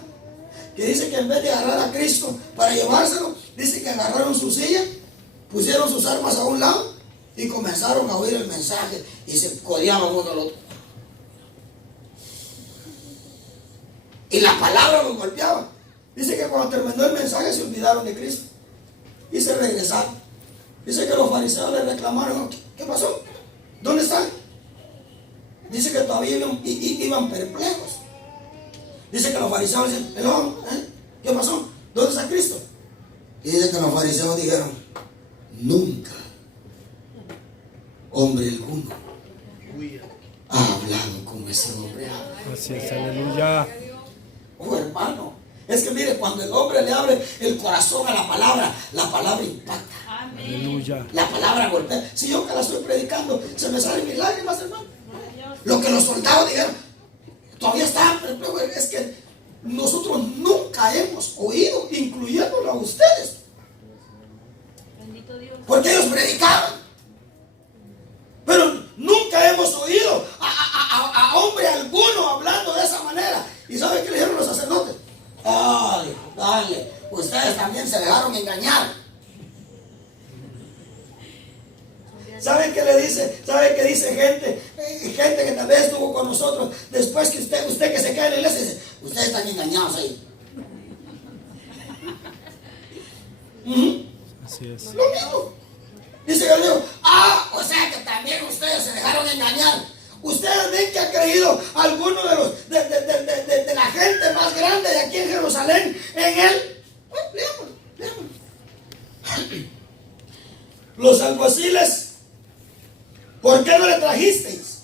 que dice que en vez de agarrar a Cristo para llevárselo, dice que agarraron su silla, pusieron sus armas a un lado y comenzaron a oír el mensaje y se codeaban uno al otro. Y la palabra los golpeaba. Dice que cuando terminó el mensaje se olvidaron de Cristo y se regresaron. Dice que los fariseos le reclamaron: ¿qué pasó? ¿Dónde están? Dice que todavía iban perplejos. Dice que los fariseos dicen: ¿qué pasó? ¿Dónde está Cristo? Y dice que los fariseos dijeron: nunca hombre alguno ha hablado como ese hombre habla. Así es, aleluya. Oh, hermano, es que mire, cuando el hombre le abre el corazón a la palabra impacta. Aleluya. La palabra golpea. Si yo que la estoy predicando, se me salen mis lágrimas, hermano. Lo que los soldados dijeron, todavía están, pero es que nosotros nunca hemos oído, incluyéndolo a ustedes. Bendito Dios. Porque ellos predicaban. Pero nunca hemos oído a hombre alguno hablando de esa manera. ¿Y sabe qué le dijeron los sacerdotes? Ay, dale, ustedes también se dejaron engañar. ¿Saben qué le dice? ¿Saben qué dice gente que tal vez estuvo con nosotros después que usted que se queda en la iglesia dice: ustedes están engañados ahí? Así es. Lo mismo. Dice yo le digo: o sea que también ustedes se dejaron engañar. Ustedes ven que ha creído alguno de la gente más grande de aquí en Jerusalén en él. Leámoslo. Los alguaciles: ¿por qué no le trajisteis?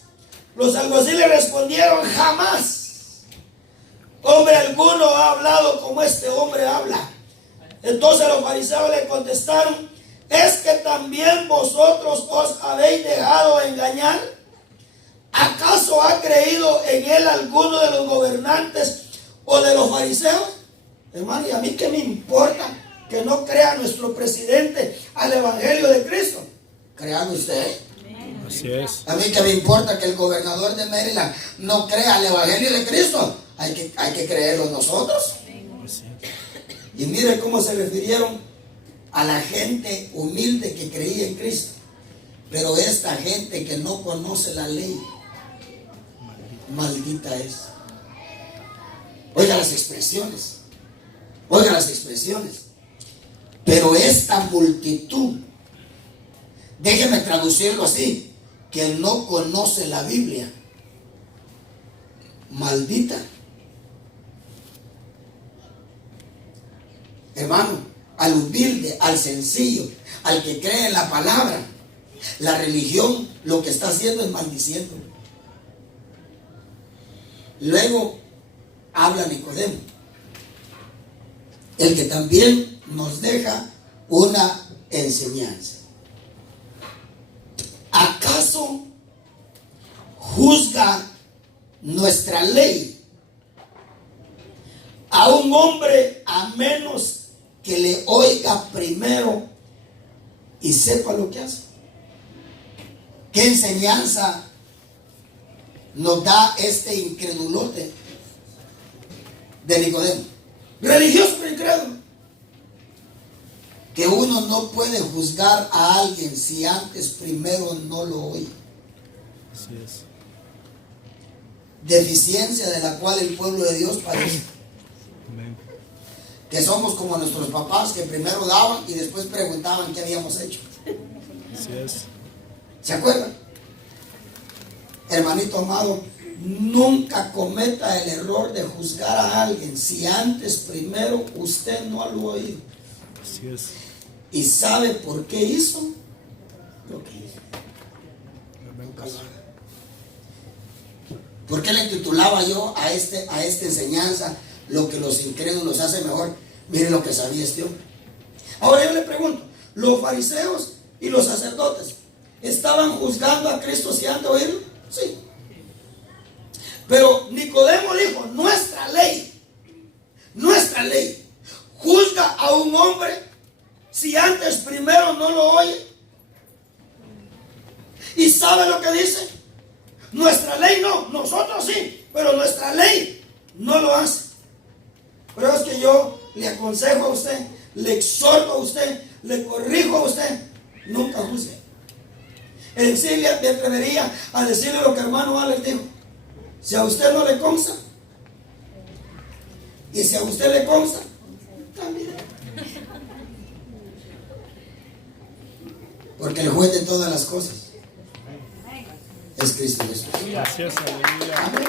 Los alguaciles respondieron: jamás hombre alguno ha hablado como este hombre habla. Entonces los fariseos le contestaron: ¿es que también vosotros os habéis dejado engañar? ¿Acaso ha creído en él alguno de los gobernantes o de los fariseos? Hermano, ¿y a mí qué me importa que no crea nuestro presidente al evangelio de Cristo? Crean ustedes. Así es. A mí que me importa que el gobernador de Maryland no crea el evangelio de Cristo. Hay que creerlo nosotros. Así es. Y mire cómo se refirieron a la gente humilde que creía en Cristo. Pero esta gente que no conoce la ley, maldita es. Oiga las expresiones. Pero esta multitud, déjeme traducirlo así, que no conoce la Biblia, maldita. Hermano, al humilde, al sencillo, al que cree en la palabra, la religión lo que está haciendo es maldiciendo. Luego habla Nicodemo, el que también nos deja una enseñanza. ¿Acaso juzga nuestra ley a un hombre a menos que le oiga primero y sepa lo que hace? ¿Qué enseñanza nos da este incredulote de Nicodemo? Religioso pero incrédulo. Que uno no puede juzgar a alguien si antes primero no lo oye. Así es. Deficiencia de la cual el pueblo de Dios padece. Amén. Que somos como nuestros papás que primero daban y después preguntaban qué habíamos hecho. Así es. ¿Se acuerdan? Hermanito amado, nunca cometa el error de juzgar a alguien si antes primero usted no lo ha oído. Así es. ¿Y sabe por qué hizo lo que hizo? Nunca sabe. ¿Por qué le titulaba yo a esta enseñanza lo que los incrédulos hace mejor? Mire lo que sabía este hombre. Ahora yo le pregunto, ¿los fariseos y los sacerdotes estaban juzgando a Cristo si han de oírlo? Sí. Pero Nicodemo dijo, nuestra ley juzga a un hombre si antes primero no lo oye. ¿Y sabe lo que dice? Nuestra ley no, nosotros sí, pero nuestra ley no lo hace. Pero es que yo le aconsejo a usted, le exhorto a usted, le corrijo a usted, nunca juzgue. En sí me atrevería a decirle lo que hermano Alex dijo. Si a usted no le consta, y si a usted le consta, también. Porque el juez de todas las cosas es Cristo Jesús. Gracias, aleluya. Amén.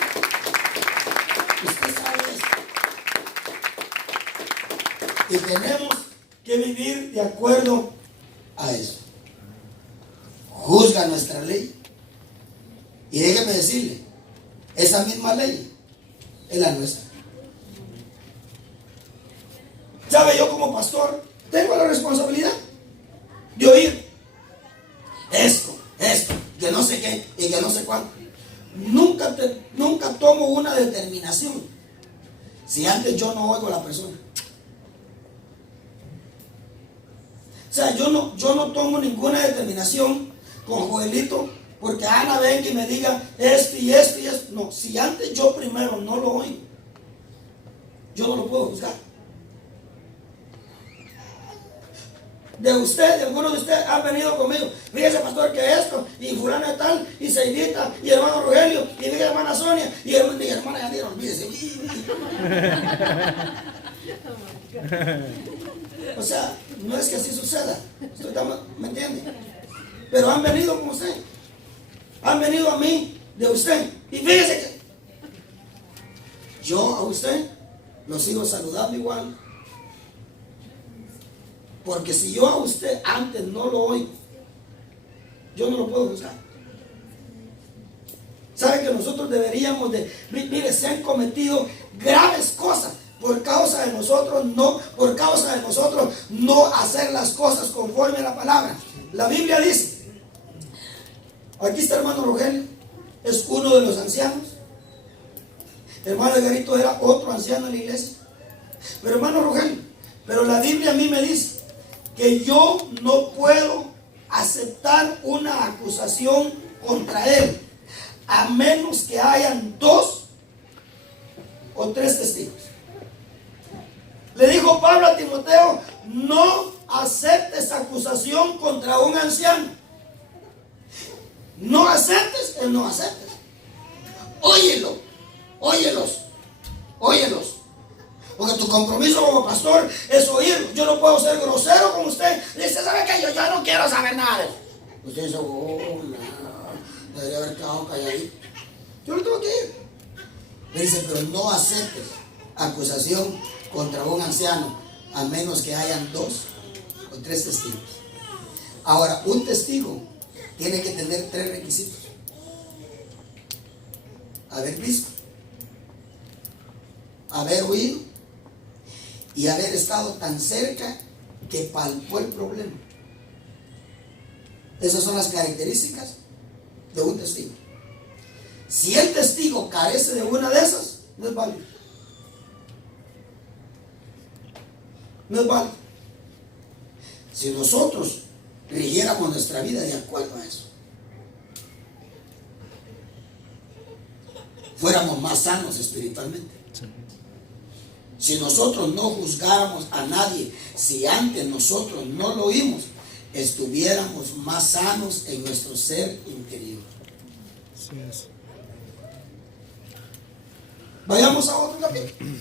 Usted sabe eso. Y tenemos que vivir de acuerdo a eso. Juzga nuestra ley. Y déjeme decirle, esa misma ley es la nuestra. ¿Sabe? Yo como pastor tengo la responsabilidad de oír esto, que no sé qué y que no sé cuánto. Nunca tomo una determinación si antes yo no oigo a la persona. O sea, yo no tomo ninguna determinación con Joelito porque Ana venga y me diga esto y esto y esto. No, si antes yo primero no lo oigo, yo no lo puedo juzgar. De usted, de algunos de ustedes han venido conmigo. Fíjese, pastor, que esto, y fulano de tal, y Seidita, y hermano Rogelio, y fíjese, hermana Sonia, y hermana Yanira, olvídese. O sea, no es que así suceda. ¿Me entiende? Pero han venido con usted. Han venido a mí de usted. Y fíjese que yo a usted lo sigo saludando igual. Porque si yo a usted antes no lo oigo, yo no lo puedo juzgar. ¿Sabe que nosotros deberíamos de... Mire, se han cometido graves cosas por causa de nosotros no hacer las cosas conforme a la palabra. La Biblia dice, aquí está hermano Rogelio, es uno de los ancianos. Hermano Edgarito era otro anciano en la iglesia. Pero hermano Rogelio, pero la Biblia a mí me dice que yo no puedo aceptar una acusación contra él a menos que hayan 2 o 3 testigos. Le dijo Pablo a Timoteo, no aceptes acusación contra un anciano. No aceptes, no aceptes. Óyelos. Porque tu compromiso como pastor es oír. Yo no puedo ser grosero con usted. Dice, ¿sabe qué? Yo no quiero saber nada. Usted dice, no, debería haber quedado calladito. Yo no tengo que ir. Le dice, pero no aceptes acusación contra un anciano a menos que hayan 2 o 3 testigos. Ahora, un testigo tiene que tener 3 requisitos: haber visto, haber oído y haber estado tan cerca que palpó el problema. Esas son las características de un testigo. Si el testigo carece de una de esas, no es válido. No es válido. Si nosotros rigiéramos nuestra vida de acuerdo a eso, fuéramos más sanos espiritualmente. Si nosotros no juzgáramos a nadie, si antes nosotros no lo oímos, estuviéramos más sanos en nuestro ser interior. Así es. Vayamos a otro capítulo.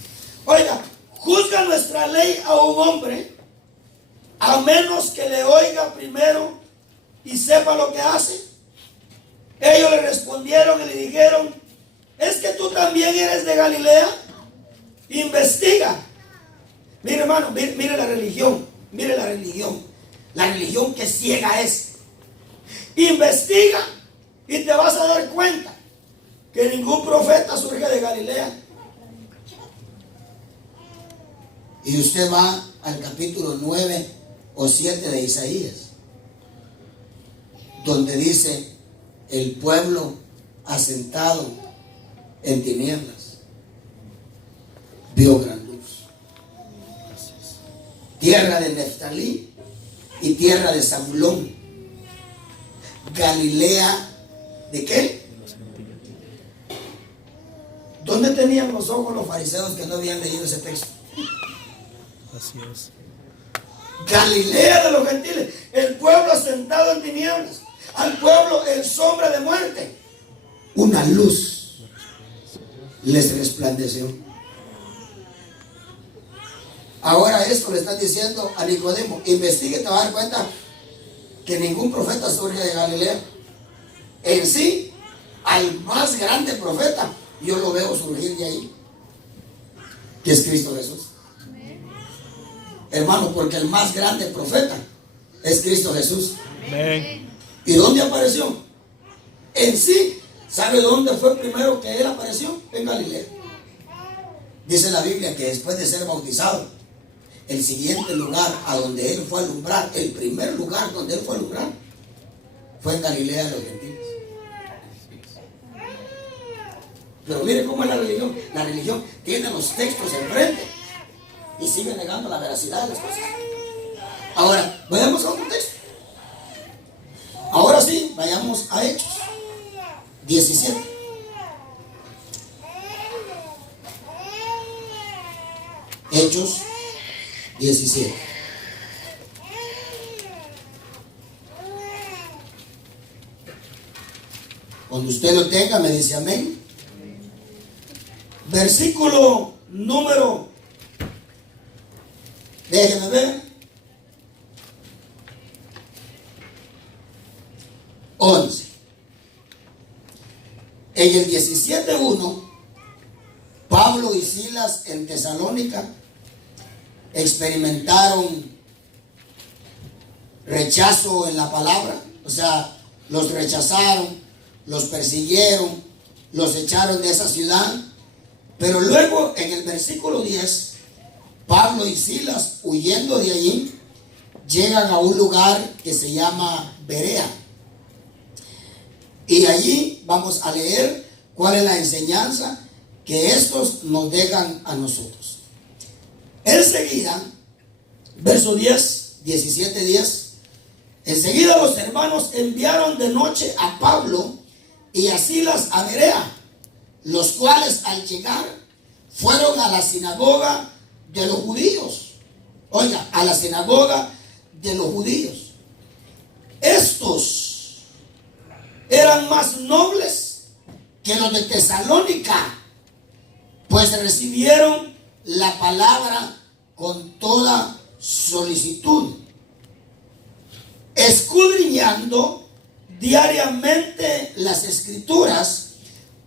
Oiga, ¿juzga nuestra ley a un hombre a menos que le oiga primero y sepa lo que hace? Ellos le respondieron y le dijeron: ¿es que tú también eres de Galilea? Investiga. Mire, hermano, mire la religión. Mire la religión. La religión que ciega es. Investiga y te vas a dar cuenta que ningún profeta surge de Galilea. Y usted va al capítulo 9 o 7 de Isaías, donde dice: el pueblo asentado en tinieblas vio gran luz. Tierra de Neftalí y tierra de Zabulón. Galilea, ¿de qué? ¿Dónde tenían los ojos los fariseos que no habían leído ese texto? Así es. Galilea de los gentiles, el pueblo asentado en tinieblas, al pueblo en sombra de muerte. Una luz les resplandeció. Ahora esto le están diciendo a Nicodemo: investigue, te vas a dar cuenta que ningún profeta surge de Galilea. En sí, al más grande profeta yo lo veo surgir de ahí, que es Cristo Jesús. Hermano, porque el más grande profeta es Cristo Jesús. Amén. ¿Y dónde apareció? En sí, ¿sabe dónde fue primero que él apareció? En Galilea. Dice la Biblia que después de ser bautizado, el siguiente lugar a donde él fue a alumbrar, el primer lugar donde él fue a alumbrar, fue en Galilea de los gentiles. Pero mire cómo es la religión. La religión tiene los textos enfrente y sigue negando la veracidad de las cosas. Ahora, vayamos a otro texto. Ahora sí, vayamos a Hechos 17. Hechos 17. Cuando usted lo tenga, me dice amén. Versículo número, Déjeme ver. 11. En el 17:1, Pablo y Silas en Tesalónica experimentaron rechazo en la palabra. O sea, los rechazaron, los persiguieron, los echaron de esa ciudad. Pero luego en el versículo 10, Pablo y Silas, huyendo de allí, llegan a un lugar que se llama Berea. Y allí vamos a leer cuál es la enseñanza que estos nos dejan a nosotros. enseguida, verso 10, 17:10, enseguida los hermanos enviaron de noche a Pablo y a Silas a Berea, los cuales al llegar fueron a la sinagoga de los judíos. Oiga, a la sinagoga de los judíos. Estos eran más nobles que los de Tesalónica, pues recibieron la palabra con toda solicitud, escudriñando diariamente las escrituras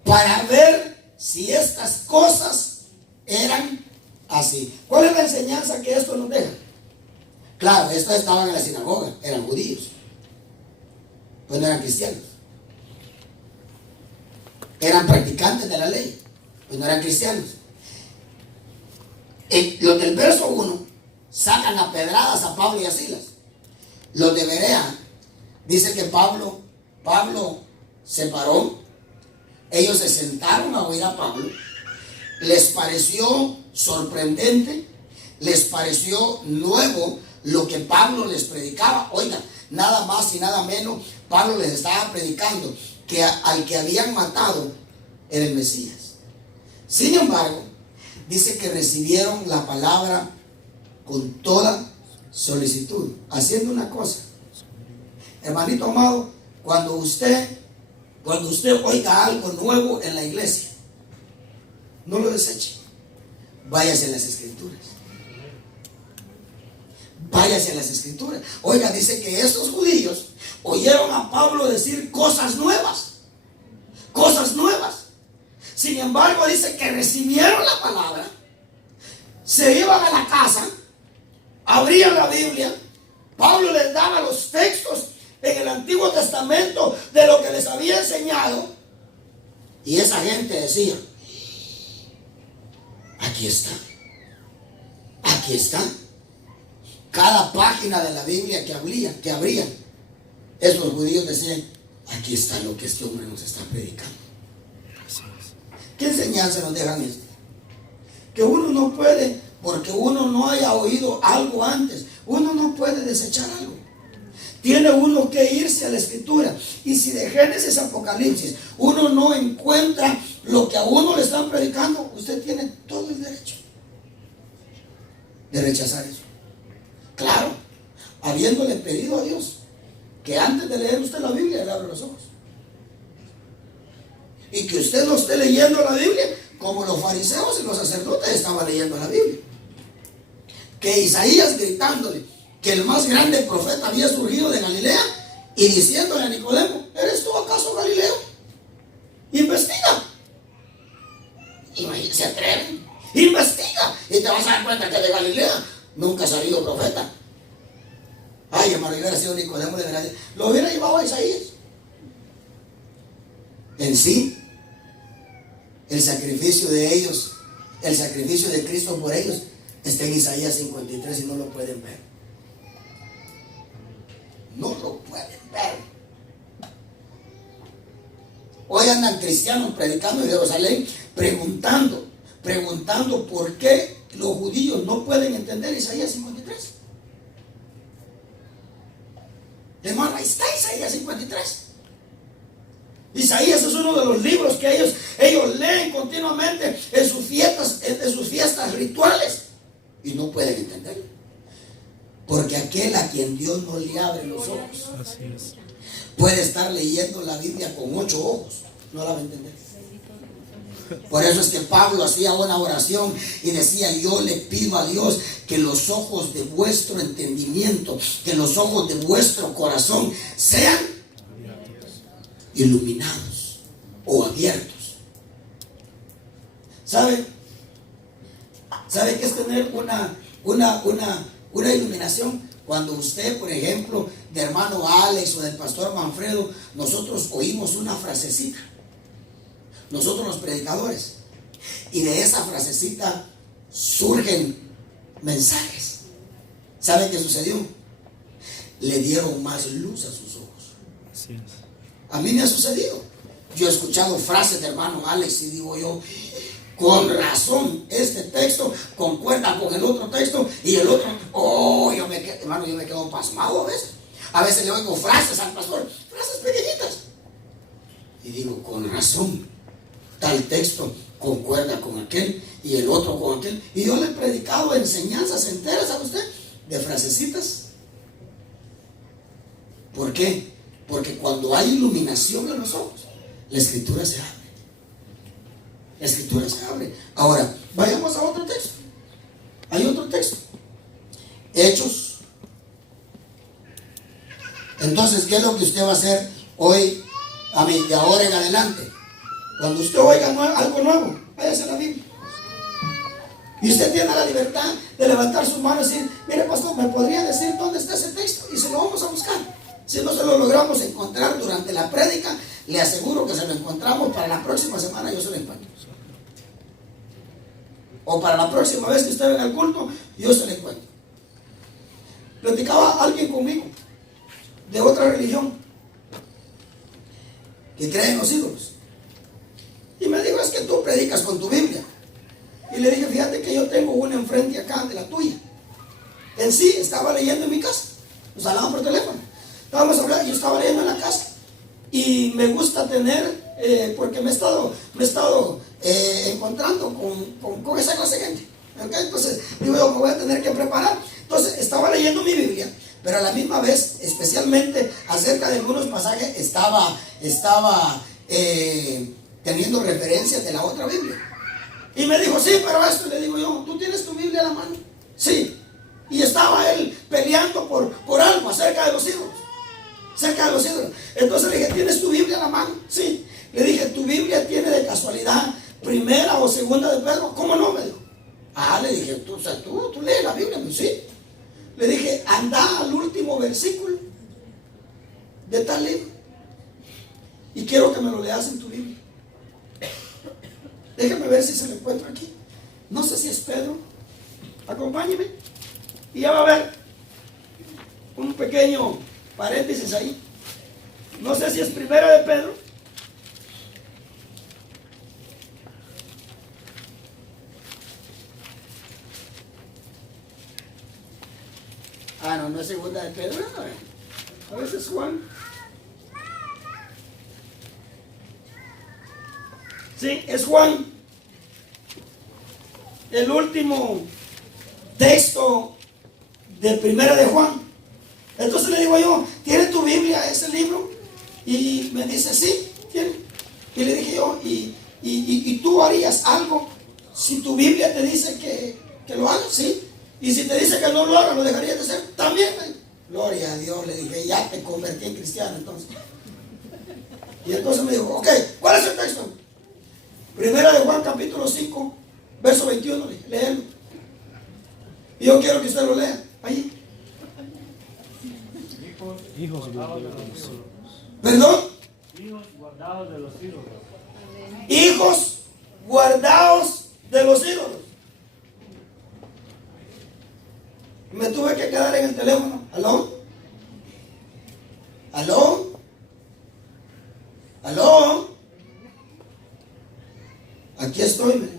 para ver si estas cosas eran así. ¿Cuál es la enseñanza que esto nos deja? Claro, estos estaban en la sinagoga, eran judíos, pues no eran cristianos. Eran practicantes de la ley, pues no eran cristianos. Los del verso 1 sacan a pedradas a Pablo y a Silas. Los de Berea dice que Pablo se paró. Ellos se sentaron a oír a Pablo. Les pareció sorprendente, les pareció nuevo lo que Pablo les predicaba. Oiga, nada más y nada menos, Pablo les estaba predicando que al que habían matado era el Mesías. Sin embargo, dice que recibieron la palabra con toda solicitud, haciendo una cosa. Hermanito amado, cuando usted oiga algo nuevo en la iglesia, no lo deseche. váyase a las Escrituras. Váyase a las Escrituras. Oiga, dice que estos judíos oyeron a Pablo decir cosas nuevas. Cosas nuevas. Sin embargo, dice que recibieron la palabra, se iban a la casa, abrían la Biblia. Pablo les daba los textos en el Antiguo Testamento de lo que les había enseñado. Y esa gente decía: aquí está. Aquí está. Cada página de la Biblia que abrían, esos judíos decían: aquí está lo que este hombre nos está predicando. ¿Qué enseñanza nos dejan esto? Que uno no puede, porque uno no haya oído algo antes, uno no puede desechar algo. Tiene uno que irse a la Escritura. Y si de Génesis a Apocalipsis uno no encuentra lo que a uno le están predicando, usted tiene todo el derecho de rechazar eso. Claro, habiéndole pedido a Dios que antes de leer usted la Biblia le abra los ojos. Y que usted no esté leyendo la Biblia como los fariseos y los sacerdotes estaban leyendo la Biblia. Que Isaías gritándole que el más grande profeta había surgido de Galilea y diciéndole a Nicodemo: ¿eres tú acaso Galileo? Investiga. Y se atreven. Investiga y te vas a dar cuenta que de Galilea nunca ha salido profeta. Ay, hermano, yo hubiera sido Nicodemo de verdad, lo hubiera llevado a Isaías. En sí, el sacrificio de ellos, el sacrificio de Cristo por ellos, está en Isaías 53 y no lo pueden ver. No lo pueden ver. Hoy andan cristianos predicando en Jerusalén, preguntando por qué los judíos no pueden entender Isaías 53. Hermano, ahí está Isaías 53. Isaías es uno de los libros que ellos leen continuamente en sus fiestas rituales y no pueden entenderlo. Porque aquel a quien Dios no le abre los ojos, Así es. puede estar leyendo la Biblia con 8 ojos, no la va a entender. Por eso es que Pablo hacía una oración y decía: yo le pido a Dios que los ojos de vuestro entendimiento, que los ojos de vuestro corazón sean iluminados o abiertos. ¿Sabe qué es tener una iluminación? Cuando usted, por ejemplo, de hermano Alex o del pastor Manfredo, nosotros oímos una frasecita, nosotros los predicadores, y de esa frasecita surgen mensajes. ¿Sabe qué sucedió? Le dieron más luz a sus ojos. Así es. A mí me ha sucedido. Yo he escuchado frases de hermano Alex y digo yo: con razón, este texto concuerda con el otro texto y el otro. Oh, yo me quedo pasmado a veces. A veces le oigo frases al pastor, frases pequeñitas, y digo: con razón, tal texto concuerda con aquel y el otro con aquel. Y yo le he predicado enseñanzas enteras a usted de frasecitas. ¿Por qué? Porque cuando hay iluminación en los ojos, la Escritura se abre. La Escritura se abre. Ahora, vayamos a otro texto. Hay otro texto. Hechos. Entonces, ¿qué es lo que usted va a hacer hoy, de ahora en adelante? Cuando usted oiga algo nuevo, váyase a la Biblia. Y usted tiene la libertad de levantar sus manos y decir: mire, pastor, ¿me podría decir dónde está ese texto? Y se lo vamos a buscar. Si no se lo logramos encontrar durante la prédica, le aseguro que se lo encontramos para la próxima semana. Yo se lo encuentro. O para la próxima vez que usted venga al culto, yo se lo encuentro. Platicaba alguien conmigo de otra religión que cree en los ídolos. Y me dijo: es que tú predicas con tu Biblia. Y le dije: fíjate que yo tengo una enfrente acá de la tuya. En sí, estaba leyendo en mi casa. Nos hablaban por teléfono. Estábamos hablando, yo estaba leyendo en la casa. Y me gusta tener, porque me he estado encontrando con esa clase de gente. ¿Okay? Entonces, digo yo, me voy a tener que preparar. Entonces, estaba leyendo mi Biblia, pero a la misma vez, especialmente acerca de algunos pasajes, estaba teniendo referencias de la otra Biblia. Y me dijo, sí, pero esto, le digo yo, ¿tú tienes tu Biblia a la mano? Sí. Y estaba él peleando por algo acerca de los ídolos. Cerca de los ídolos. Entonces le dije, ¿tienes tu Biblia a la mano? Sí. Le dije, ¿tu Biblia tiene de casualidad primera o segunda de Pedro? ¿Cómo no? Me dijo. Le dije, ¿tú lees la Biblia? Pues sí. Le dije, anda al último versículo de tal libro. Y quiero que me lo leas en tu Biblia. Déjame ver si se lo encuentro aquí. No sé si es Pedro. Acompáñeme. Y ya va a ver un pequeño paréntesis ahí. No sé si es primera de Pedro. No es segunda de Pedro. A veces Juan. Sí, es Juan. El último texto de primera de Juan. Entonces le digo yo, ¿tiene tu Biblia ese libro? Y me dice, sí, tiene. Y le dije yo, ¿y tú harías algo si tu Biblia te dice que lo hagas? Sí. Y si te dice que no lo hagas, ¿lo dejarías de hacer? También. Gloria a Dios, le dije, ya te convertí en cristiano entonces. Y entonces me dijo, ok, ¿cuál es el texto? Primera de Juan capítulo 5, verso 21, léelo. Y yo quiero que usted lo lea, ahí. Hijos guardados de los ídolos. ¿Perdón? Hijos guardados de los ídolos. Hijos guardados de los ídolos. Me tuve que quedar en el teléfono. ¿Aló? ¿Aló? ¿Aló? Aquí estoy.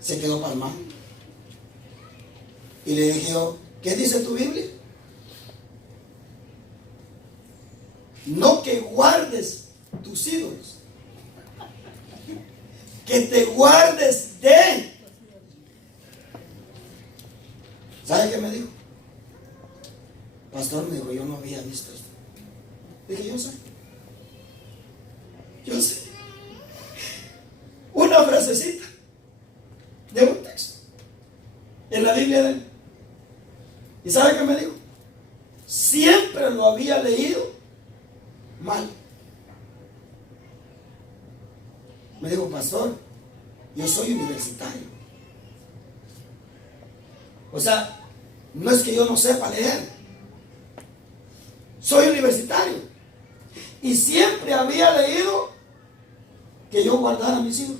Se quedó palmado. Y le dije yo, ¿qué dice tu Biblia? No que guardes tus ídolos, que te guardes de. ¿Sabe qué me dijo? Pastor, me dijo, yo no había visto esto. Dije, yo sé. Yo sé. Una frasecita de un texto en la Biblia de él. ¿Y sabe qué me dijo? Siempre lo había leído mal. Me dijo, pastor, yo soy universitario. O sea, no es que yo no sepa leer. Soy universitario. Y siempre había leído que yo guardara a mis hijos.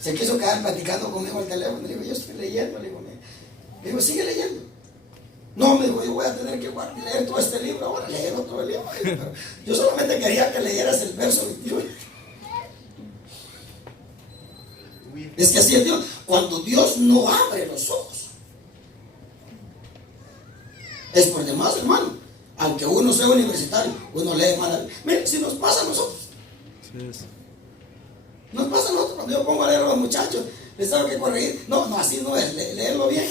Se quiso quedar platicando conmigo al teléfono. Le digo, yo estoy leyendo. Le digo, sigue leyendo. No, me dijo, yo voy a tener que leer todo este libro. Ahora leer otro libro. Pero yo solamente quería que leyeras el verso 21. Es que así es Dios. Cuando Dios no abre los ojos, es por demás, hermano. Aunque uno sea universitario, uno lee mal. Mire, si nos pasa a nosotros. Sí. Nos pasa a nosotros cuando yo pongo a leer a los muchachos, les tengo que corregir. No, así no es, leerlo bien.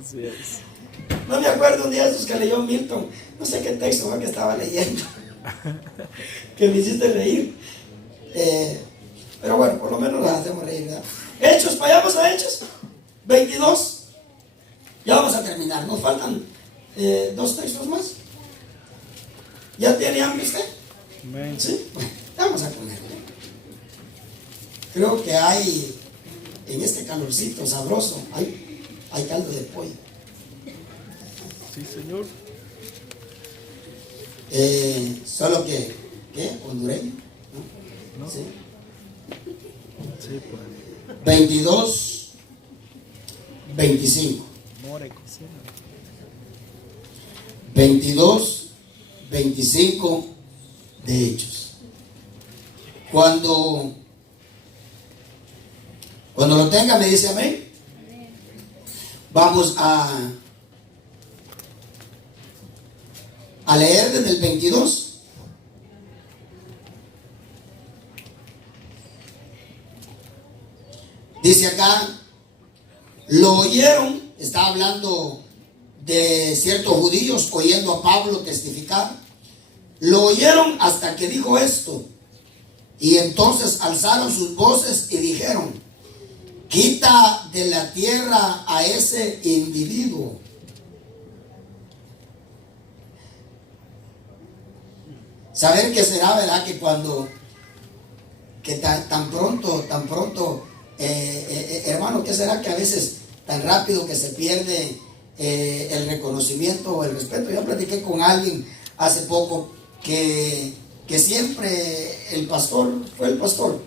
Así es. No me acuerdo un día de esos que leyó Milton, no sé qué texto fue que estaba leyendo, que me hiciste reír. Pero bueno, por lo menos las hacemos reír, ¿verdad? Hechos, vayamos a Hechos 22. Ya vamos a terminar, nos faltan 2 textos más. ¿Ya tiene hambre usted? Amén. Sí, bueno, vamos a ponerle. Creo que hay, en este calorcito sabroso, hay caldo de pollo. Sí, Señor. Solo que, ¿qué? ¿Hondureño? ¿No? ¿No? Sí. Sí, por ahí. 22, 25. More cocina. 22, 25 de Hechos. Cuando lo tenga me dice amén. Vamos a leer desde el 22. Dice acá, lo oyeron, está hablando de ciertos judíos oyendo a Pablo testificar. Lo oyeron hasta que dijo esto. Y entonces alzaron sus voces y dijeron: quita de la tierra a ese individuo. Saber qué será, ¿verdad? Que cuando, que tan pronto, hermano, ¿qué será que a veces tan rápido que se pierde el reconocimiento o el respeto? Yo platiqué con alguien hace poco que siempre el pastor fue el pastor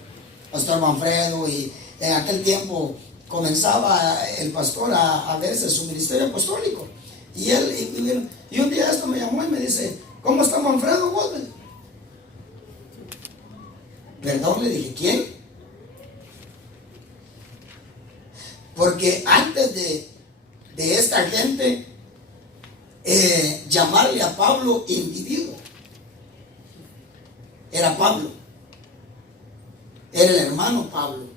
Manfredo, y en aquel tiempo comenzaba el pastor a verse su ministerio apostólico. Y un día esto me llamó y me dice: ¿cómo está Manfredo vos? Perdón, le dije, ¿quién? Porque antes de esta gente llamarle a Pablo individuo, era Pablo, era el hermano Pablo,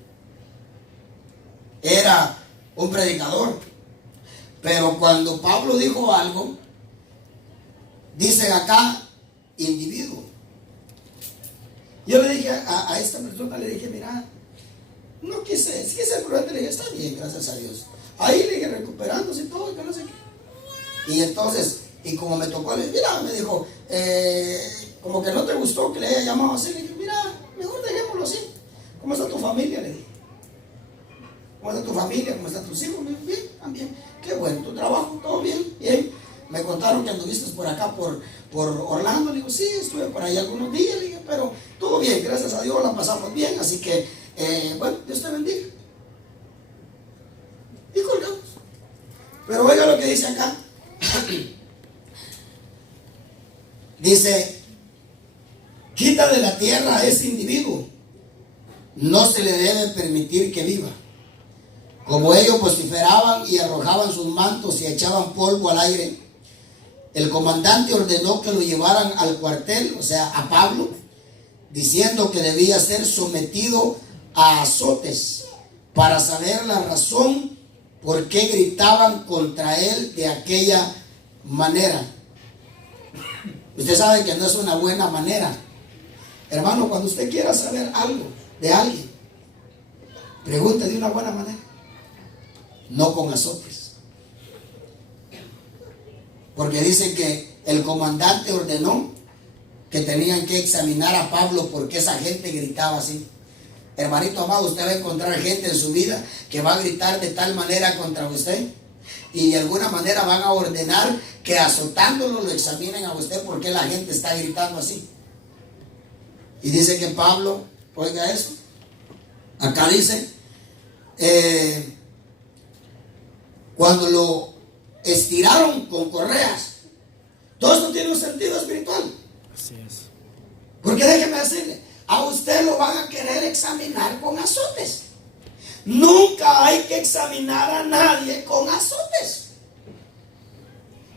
era un predicador. Pero cuando Pablo dijo algo, dicen acá individuo. Yo le dije a esta persona, le dije: mira, no quise prudente, le dije: está bien, gracias a Dios. Ahí le dije, recuperándose y todo, que no sé qué. Y entonces, y como me tocó, le dije: mira, me dijo, como que no te gustó que le haya llamado así. Le dije: mira, mejor dejémoslo así. ¿Cómo está tu familia? Le dije. ¿Cómo está tu familia? ¿Cómo están tus hijos? Me dijo: bien, también. Qué bueno, tu trabajo, todo bien, bien. Me contaron que anduviste por acá, por Orlando. Le digo: sí, estuve por ahí algunos días. Le dije: pero todo bien, gracias a Dios, la pasamos bien. Así que, bueno, Dios te bendiga. Y colgamos. Pero oiga lo que dice acá. Dice: quita de la tierra a ese individuo. No se le debe permitir que viva. Como ellos vociferaban y arrojaban sus mantos y echaban polvo al aire, el comandante ordenó que lo llevaran al cuartel, o sea, a Pablo, diciendo que debía ser sometido a azotes para saber la razón por qué gritaban contra él de aquella manera. Usted sabe que no es una buena manera. Hermano, cuando usted quiera saber algo de alguien, pregunte de una buena manera, no con azotes. Porque dice que el comandante ordenó que tenían que examinar a Pablo porque esa gente gritaba así. Hermanito amado, usted va a encontrar gente en su vida que va a gritar de tal manera contra usted, y de alguna manera van a ordenar que azotándolo lo examinen a usted porque la gente está gritando así. Y dice que Pablo, oiga eso, acá dice, cuando lo estiraron con correas. Todo esto tiene un sentido espiritual. Así es. Porque déjeme decirle, a usted lo van a querer examinar con azotes. Nunca hay que examinar a nadie con azotes.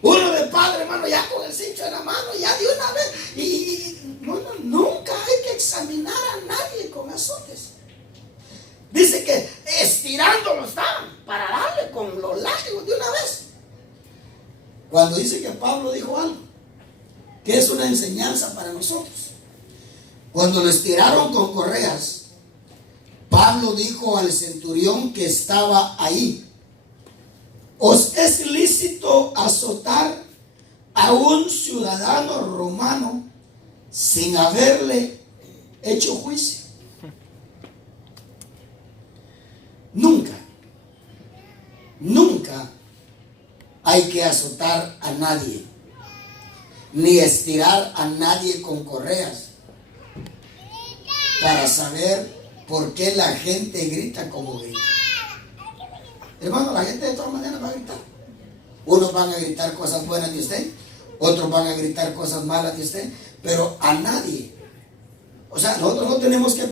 Uno de padre, hermano, ya con el cincho en la mano, ya de una vez. Nunca hay que examinar a nadie con azotes. Dice que estirándolo estaban para darle con los látigos de una vez. Cuando dice que Pablo dijo algo que es una enseñanza para nosotros. Cuando lo estiraron con correas, Pablo dijo al centurión que estaba ahí: ¿os es lícito azotar a un ciudadano romano sin haberle hecho juicio? Nunca hay que azotar a nadie, ni estirar a nadie con correas para saber por qué la gente grita como grita. Hermano, la gente de todas maneras va a gritar. Unos van a gritar cosas buenas de usted, otros van a gritar cosas malas de usted, pero a nadie. O sea, nosotros no tenemos que